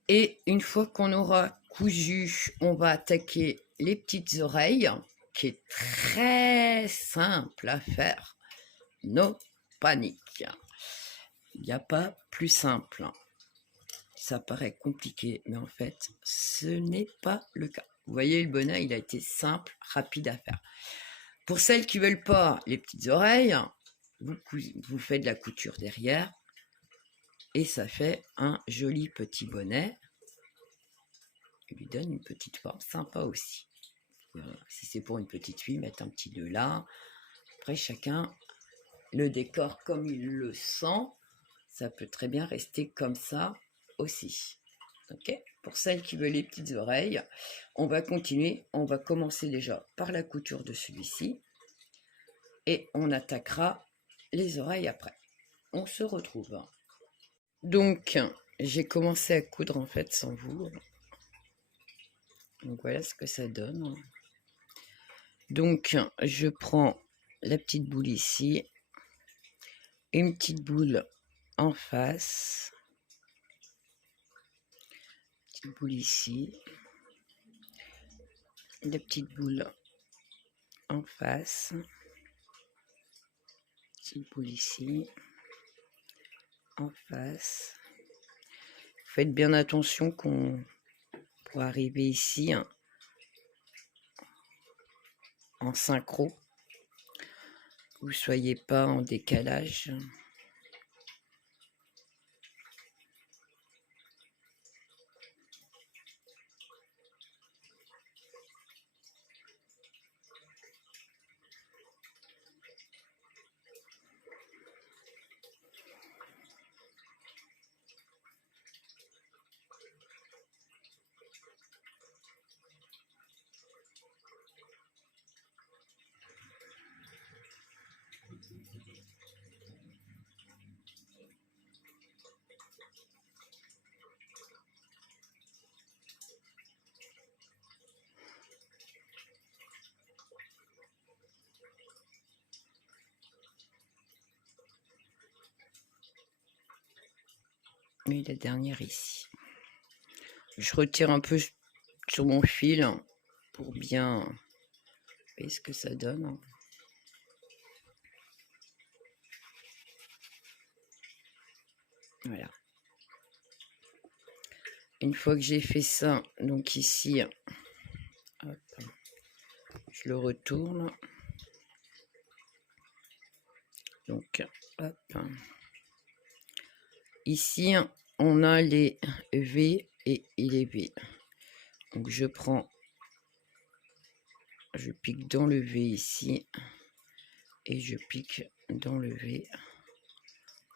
Et une fois qu'on aura cousu, on va attaquer les petites oreilles, qui est très simple à faire. No panique. Il n'y a pas plus simple. Ça paraît compliqué, mais en fait, ce n'est pas le cas. Vous voyez, le bonnet, il a été simple, rapide à faire. Pour celles qui ne veulent pas les petites oreilles, vous faites de la couture derrière et ça fait un joli petit bonnet. Il lui donne une petite forme sympa aussi. Voilà. Si c'est pour une petite fille, mettre un petit nœud là. Après, chacun le décore comme il le sent. Ça peut très bien rester comme ça aussi. Ok, pour celles qui veulent les petites oreilles, on va continuer. On va commencer déjà par la couture de celui-ci. Et on attaquera les oreilles après. On se retrouve. Donc, j'ai commencé à coudre en fait sans vous. Donc voilà ce que ça donne. Donc, je prends la petite boule ici. Une petite boule en face. Petite boule ici. La petite boule en face. Petite boule ici. En face. Faites bien attention pour arriver ici en synchro. Vous ne soyez pas en décalage. Et la dernière ici. Je retire un peu sur mon fil pour bien voir ce que ça donne. Voilà. Une fois que j'ai fait ça, donc ici, hop, je le retourne. Donc, hop. Ici, on a les V et les V. Donc, je pique dans le V ici et je pique dans le V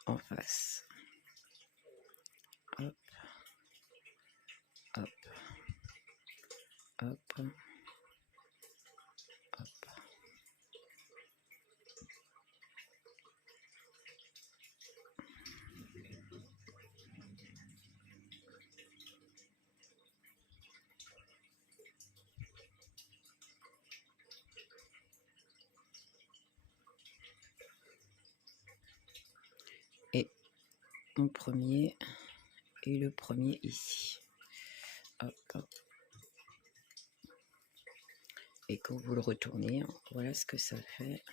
en face. Hop, hop. Hop. Hop. Et mon premier et le premier ici. Hop, hop. Et quand vous le retournez, voilà ce que ça fait.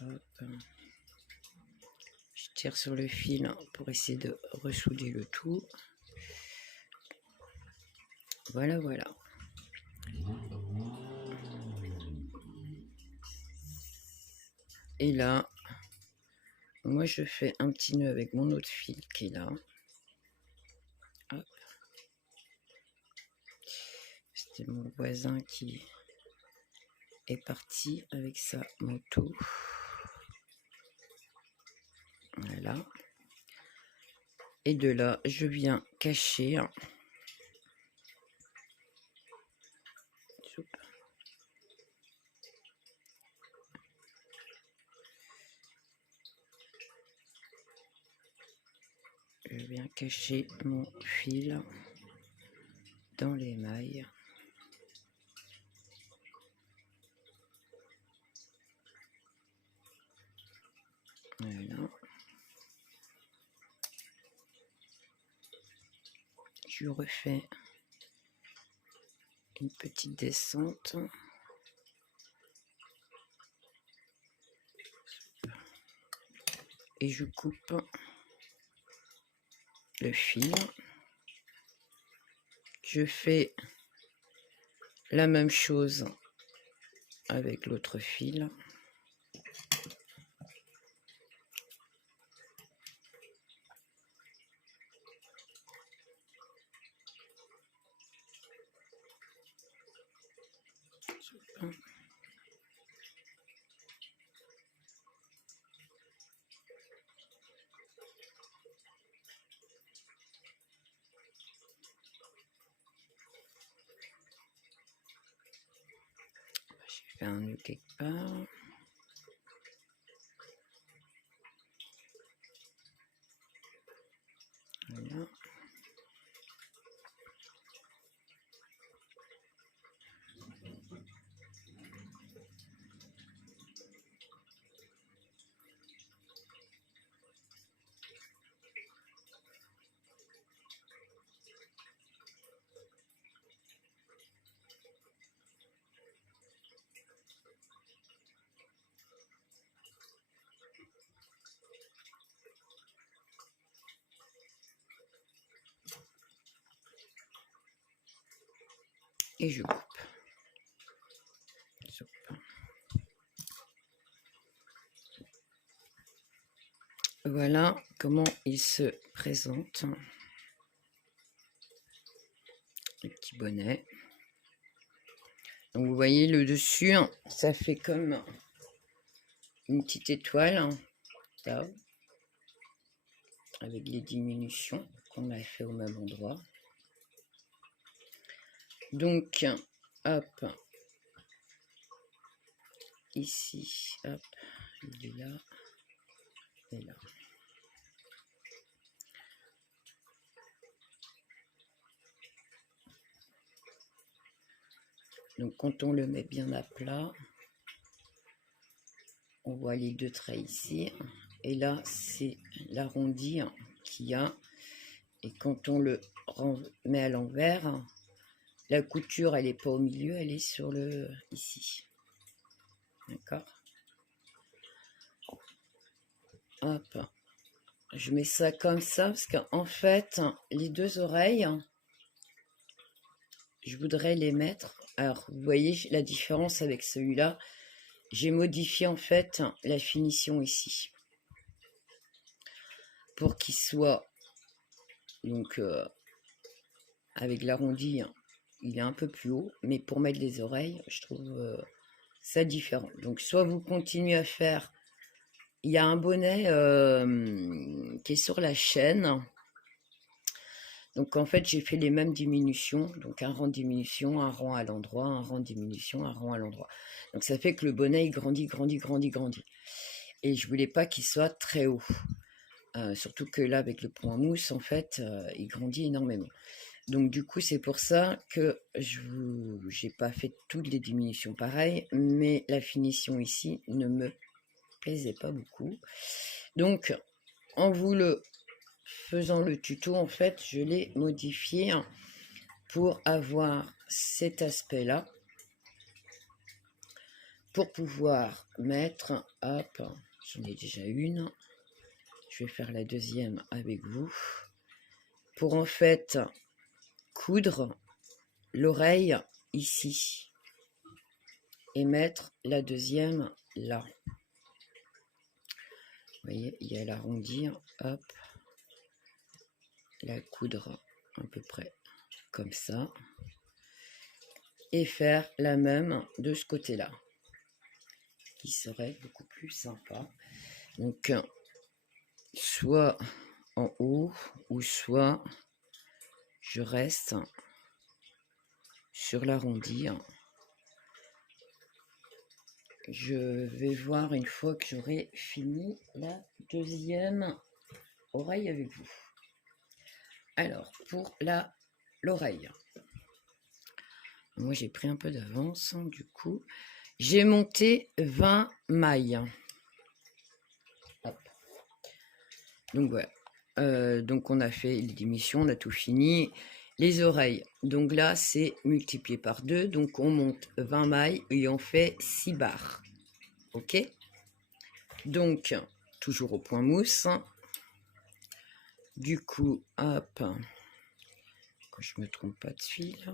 Hop. Je tire sur le fil pour essayer de ressouder le tout. Voilà, voilà. Et là, moi je fais un petit nœud avec mon autre fil qui est là. Hop. C'était mon voisin qui est parti avec sa moto. Voilà. Et de là, je viens cacher. Je viens cacher mon fil dans les mailles. Voilà. Je refais une petite descente. Et je coupe le fil. Je fais la même chose avec l'autre fil. J'ai fait un nœud quelque part. Voilà. Et je coupe. Voilà comment il se présente. Le petit bonnet. Donc vous voyez le dessus, ça fait comme une petite étoile, là, avec les diminutions qu'on a fait au même endroit. Donc, hop, ici, hop, il est là, et là. Donc, quand on le met bien à plat, on voit les deux traits ici. Et là, c'est l'arrondi qu'il y a. Et quand on le met à l'envers, la couture, elle n'est pas au milieu, elle est sur le ici. D'accord. Hop. Je mets ça comme ça parce qu'en fait, les deux oreilles, je voudrais les mettre. Alors, vous voyez la différence avec celui-là. J'ai modifié en fait la finition ici pour qu'il soit donc avec l'arrondi, il est un peu plus haut, mais pour mettre les oreilles, je trouve ça différent. Donc, soit vous continuez à faire. Il y a un bonnet qui est sur la chaîne. Donc en fait, j'ai fait les mêmes diminutions, donc un rang de diminution, un rang à l'endroit, un rang de diminution, un rang à l'endroit. Donc ça fait que le bonnet, il grandit, grandit, grandit, grandit. Et je voulais pas qu'il soit très haut. Surtout que là, avec le point mousse, en fait, il grandit énormément. Donc du coup, c'est pour ça que j'ai pas fait toutes les diminutions pareilles, mais la finition ici ne me plaisait pas beaucoup. Donc, en vous le faisant le tuto, en fait, je l'ai modifié pour avoir cet aspect-là, pour pouvoir mettre, hop, j'en ai déjà une, je vais faire la deuxième avec vous, pour en fait coudre l'oreille ici et mettre la deuxième là. Vous voyez, il y a l'arrondir, hop, la coudre à peu près comme ça, et faire la même de ce côté-là, qui serait beaucoup plus sympa. Donc, soit en haut, ou soit je reste sur l'arrondi. Je vais voir une fois que j'aurai fini la deuxième oreille avec vous. Alors, pour l'oreille, moi j'ai pris un peu d'avance, du coup, j'ai monté 20 mailles. Hop. Donc voilà, donc on a fait les diminutions, on a tout fini. Les oreilles, donc là c'est multiplié par 2, donc on monte 20 mailles et on fait 6 barres. Ok, donc toujours au point mousse. Du coup, hop, que je me trompe pas de fil,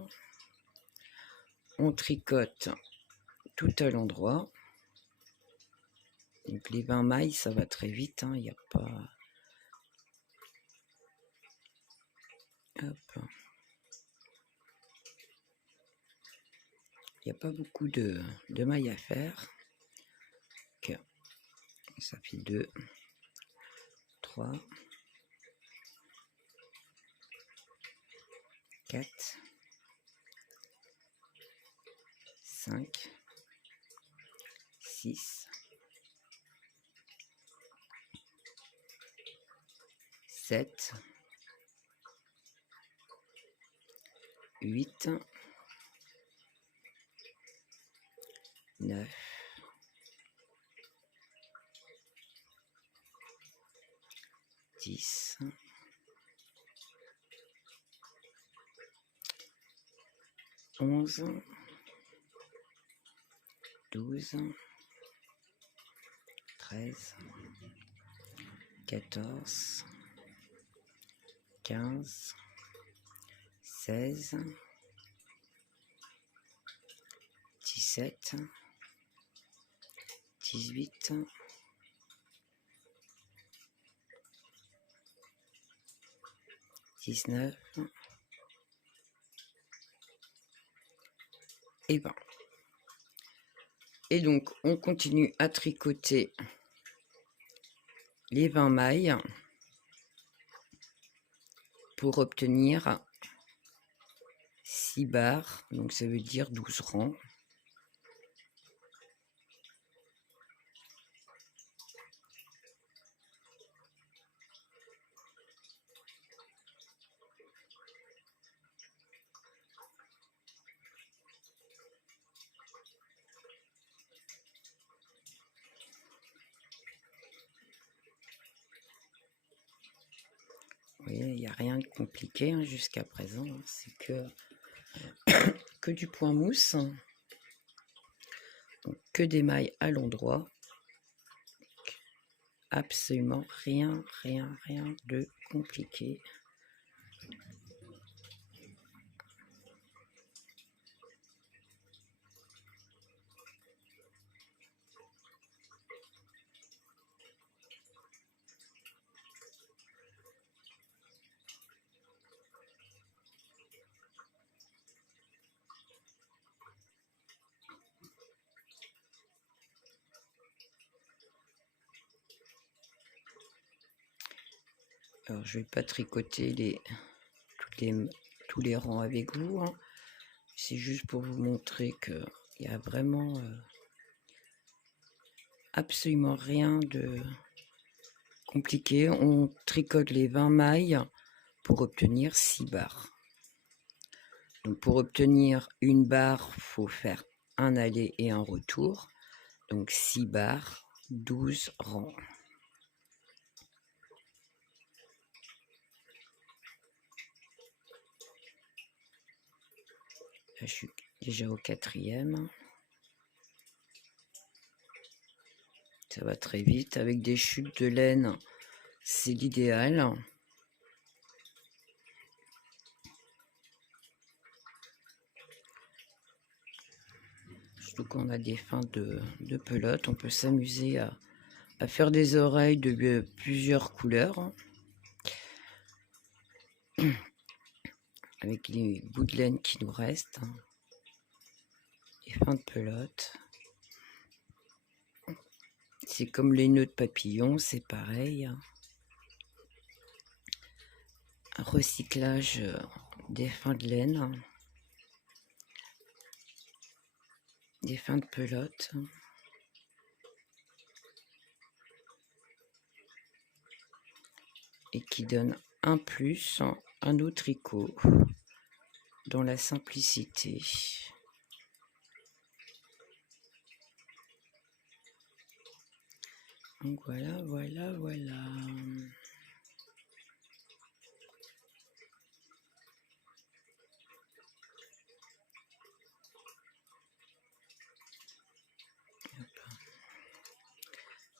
on tricote tout à l'endroit. Donc les 20 mailles, ça va très vite, il n'y a pas... Hop. Il n'y a pas beaucoup de mailles à faire. Okay. Ça fait 2, 3, 4, 5, 6, 7, 8, 9, 10, 11, 12, 13, 14, 15, 16, 17, 18, 19 et 20. Et donc, on continue à tricoter les 20 mailles pour obtenir 6 barres, donc ça veut dire 12 rangs. Vous voyez, il n'y a rien de compliqué jusqu'à présent, c'est que du point mousse, donc que des mailles à l'endroit, absolument rien de compliqué. Alors je vais pas tricoter tous les rangs avec vous, hein. C'est juste pour vous montrer qu'il y a vraiment absolument rien de compliqué. On tricote les 20 mailles pour obtenir 6 barres. Donc pour obtenir une barre, il faut faire un aller et un retour. Donc 6 barres, 12 rangs. Là, je suis déjà au 4e. Ça va très vite. Avec des chutes de laine, c'est l'idéal. Surtout quand on a des fins de pelote, on peut s'amuser à faire des oreilles de plusieurs couleurs. Avec les bouts de laine qui nous restent. Les fins de pelote. C'est comme les nœuds de papillon, c'est pareil. Un recyclage des fins de laine. Des fins de pelote. Et qui donne un plus à nos tricots dans la simplicité. Donc voilà, voilà, voilà.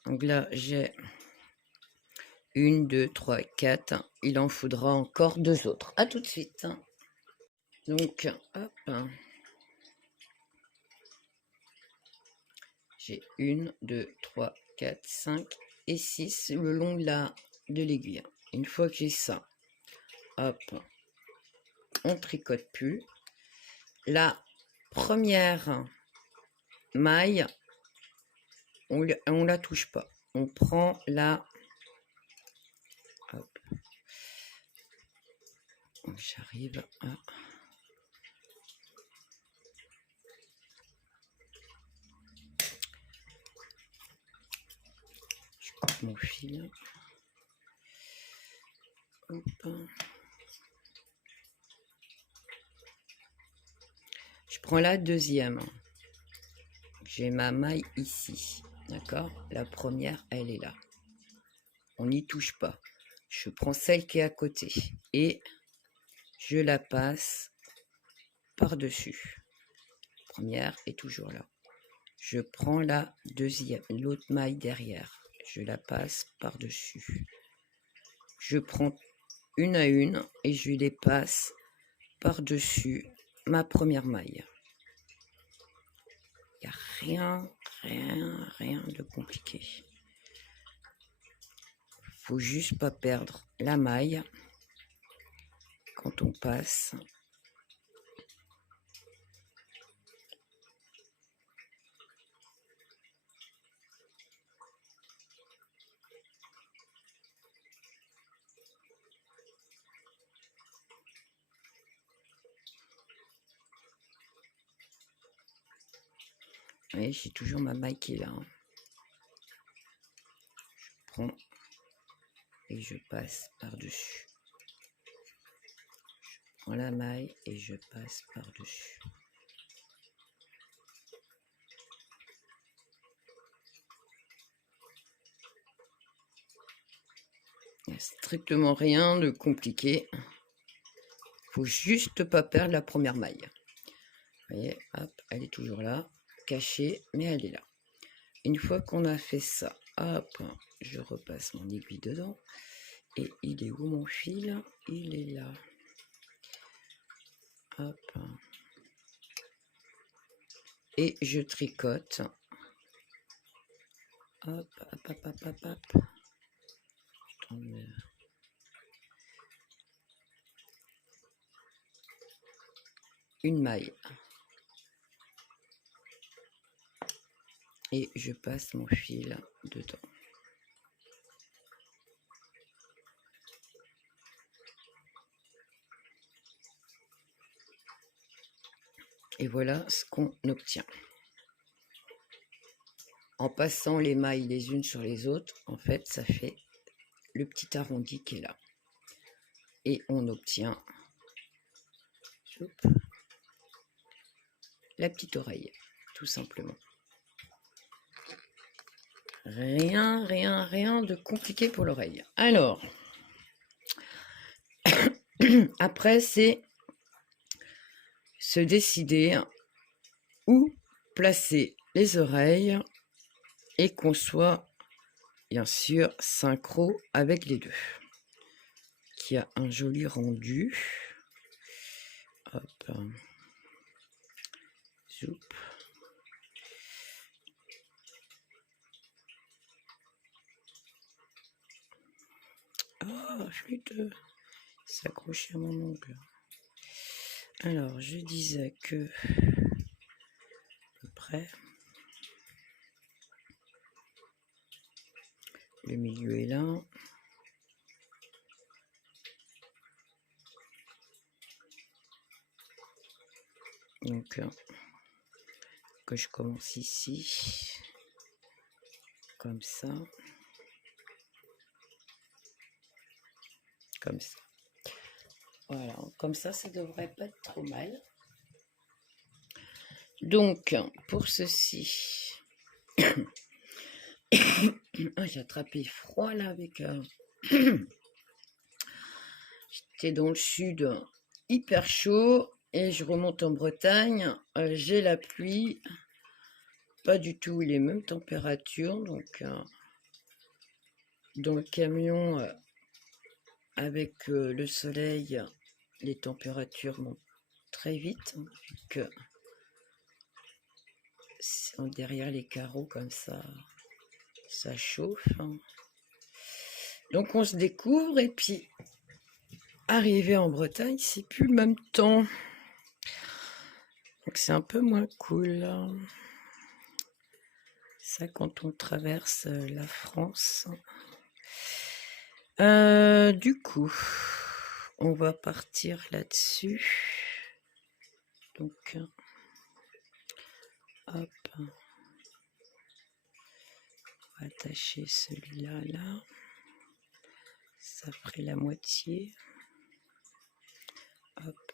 Donc là, j'ai 1, 2, 3, 4. Il en faudra encore 2 autres. À tout de suite. Donc, hop. J'ai 1, 2, 3, 4, 5 et 6 le long de l'aiguille. Une fois que j'ai ça, hop, on tricote plus. La première maille, on la touche pas. On prend la... Hop. J'arrive à... Je coupe mon fil. Hop. Je prends la deuxième. J'ai ma maille ici. D'accord? La première, elle est là. On n'y touche pas. Je prends celle qui est à côté et je la passe par-dessus. Première est toujours là. Je prends la deuxième, l'autre maille derrière. Je la passe par-dessus. Je prends une à une et je les passe par-dessus ma première maille. Il n'y a rien de compliqué. Faut juste pas perdre la maille quand on passe. Oui, j'ai toujours ma maille qui est là. Je prends et je passe par-dessus. Je prends la maille et je passe par-dessus. Il n'y a strictement rien de compliqué. Faut juste pas perdre la première maille. Vous voyez, hop, elle est toujours là, cachée, mais elle est là. Une fois qu'on a fait ça, hop, je repasse mon aiguille dedans. Et il est où mon fil? Il est là. Hop. Et je tricote. Hop, hop, hop, hop, hop, hop. Je tourne. Une maille. Et je passe mon fil dedans. Et voilà ce qu'on obtient. En passant les mailles les unes sur les autres, en fait, ça fait le petit arrondi qui est là. Et on obtient la petite oreille, tout simplement. Rien de compliqué pour l'oreille. Alors, après, c'est se décider où placer les oreilles et qu'on soit, bien sûr, synchro avec les deux. Qui a un joli rendu. Hop. Zoup. Ah, flûte. S'accrocher à mon ongle. Alors, je disais que à peu près le milieu est là. Donc, que je commence ici, comme ça, comme ça. Voilà, comme ça, ça devrait pas être trop mal. Donc, pour ceci, j'ai attrapé froid là avec... J'étais dans le sud, hyper chaud, et je remonte en Bretagne, j'ai la pluie, pas du tout les mêmes températures, donc dans le camion, avec le soleil, les températures montent très vite, vu que derrière les carreaux comme ça chauffe. Donc on se découvre, et puis arriver en Bretagne, c'est plus le même temps. Donc c'est un peu moins cool. Ça, quand on traverse la France. Du coup, on va partir là-dessus. Donc, hop. On va attacher celui-là, là. Ça ferait la moitié. Hop.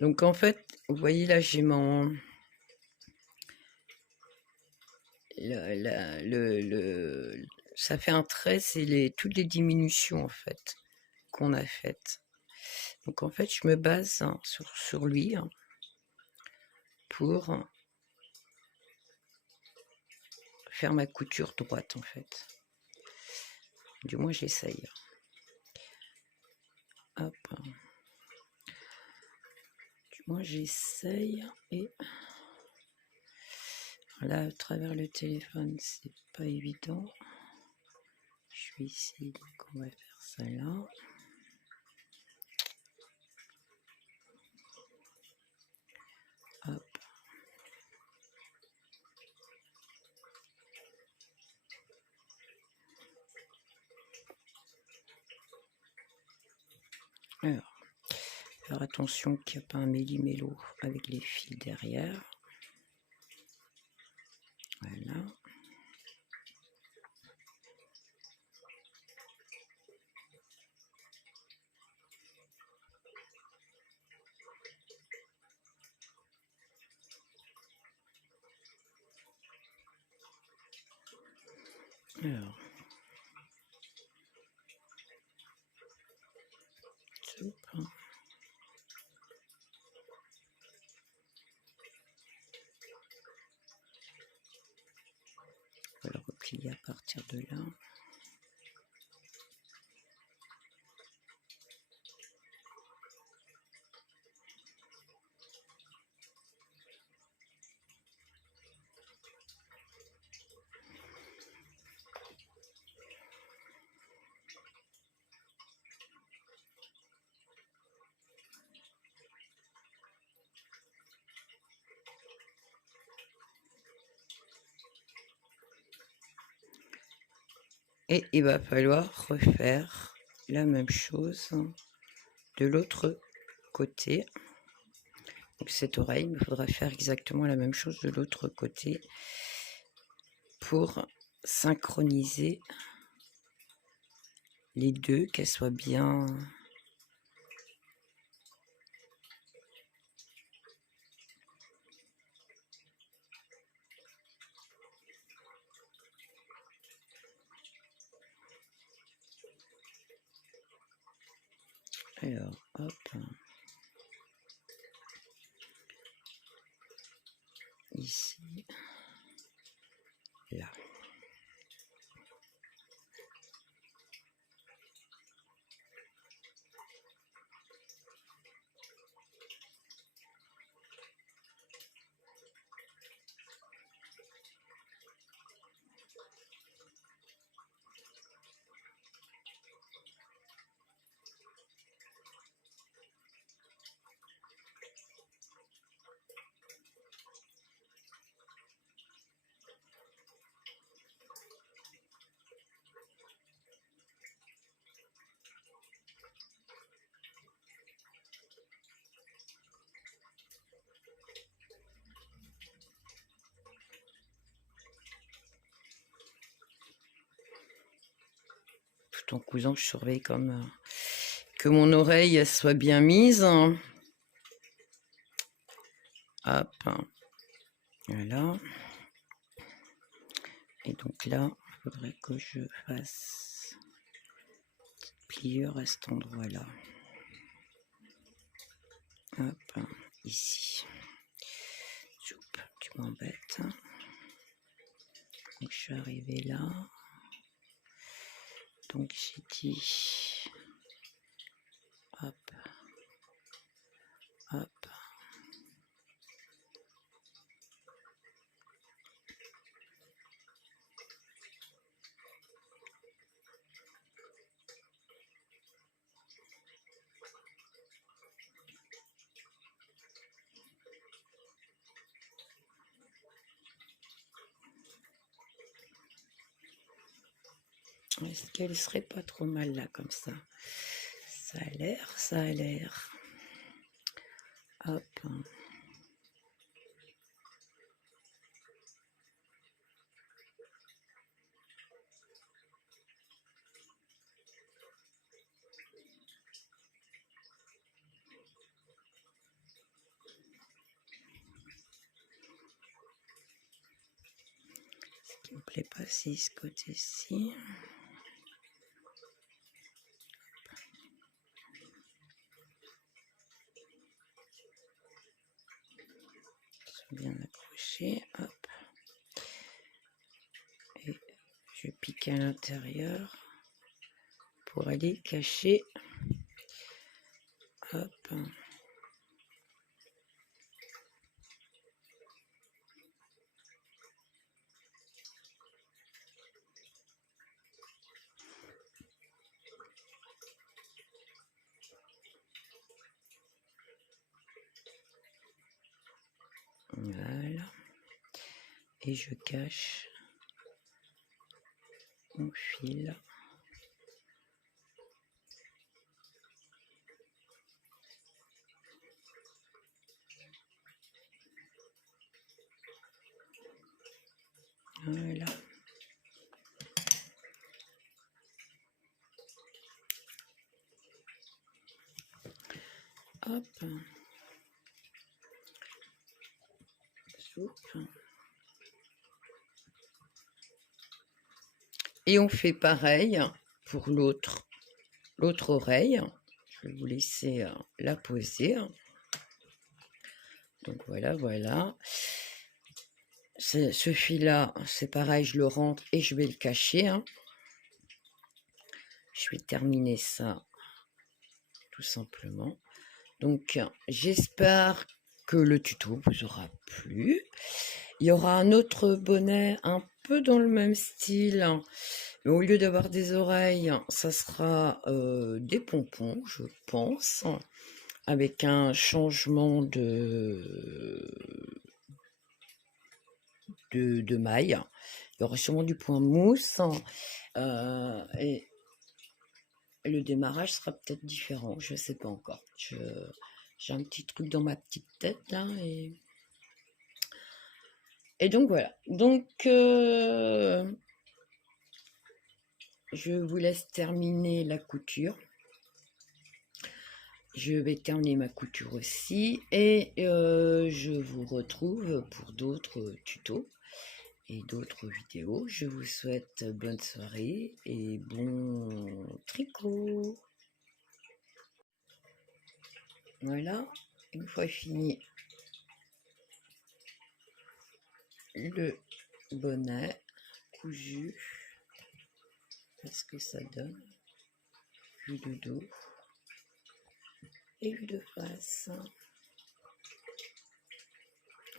Donc, en fait, vous voyez là, j'ai mon... ça fait un trait, c'est toutes les diminutions, en fait, qu'on a faites. Donc, en fait, je me base sur lui pour faire ma couture droite, en fait. Du moins, j'essaye. Hop. Du moins, j'essaye. Et là, à travers le téléphone, c'est pas évident. Je suis ici, donc on va faire ça là. Hop. Alors, faire attention qu'il n'y a pas un méli-mélo avec les fils derrière. Voilà. Alors. Super. On va le replier à partir de là. Et il va falloir refaire la même chose de l'autre côté. Donc cette oreille, il me faudra faire exactement la même chose de l'autre côté pour synchroniser les deux, qu'elles soient bien... Alors, hop, ici, là. Tout en cousant, je surveille comme que mon oreille soit bien mise. Hop, voilà. Et donc là, il faudrait que je fasse pliure à cet endroit-là. Hop, ici. Choup, tu m'embêtes. Donc je suis arrivée là. Donc j'ai dit, hop, hop. Est-ce qu'elle serait pas trop mal là comme ça? Ça a l'air, ça a l'air. Hop. Ce qui me plaît pas, c'est ce côté-ci. Bien accroché, hop, et je pique à l'intérieur pour aller cacher, hop, voilà, et je cache mon fil. Voilà. Hop. Soupe. Et on fait pareil pour l'autre oreille. Je vais vous laisser la poser. Donc voilà, voilà. Ce fil-là, c'est pareil, je le rentre et je vais le cacher. Je vais terminer ça tout simplement. Donc j'espère que le tuto vous aura plu. Il y aura un autre bonnet un peu dans le même style. Mais au lieu d'avoir des oreilles, ça sera des pompons, je pense, avec un changement de maille. Il y aura sûrement du point mousse. Et le démarrage sera peut-être différent, je sais pas encore. J'ai un petit truc dans ma petite tête là et donc voilà. Donc je vous laisse terminer la couture. Je vais terminer ma couture aussi et je vous retrouve pour d'autres tutos et d'autres vidéos. Je vous souhaite bonne soirée et bon tricot. Voilà, une fois fini le bonnet cousu, qu'est-ce que ça donne, vue de dos et vue de face.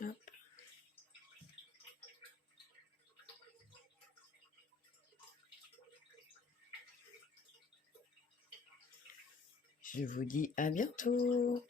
Hop. Je vous dis à bientôt.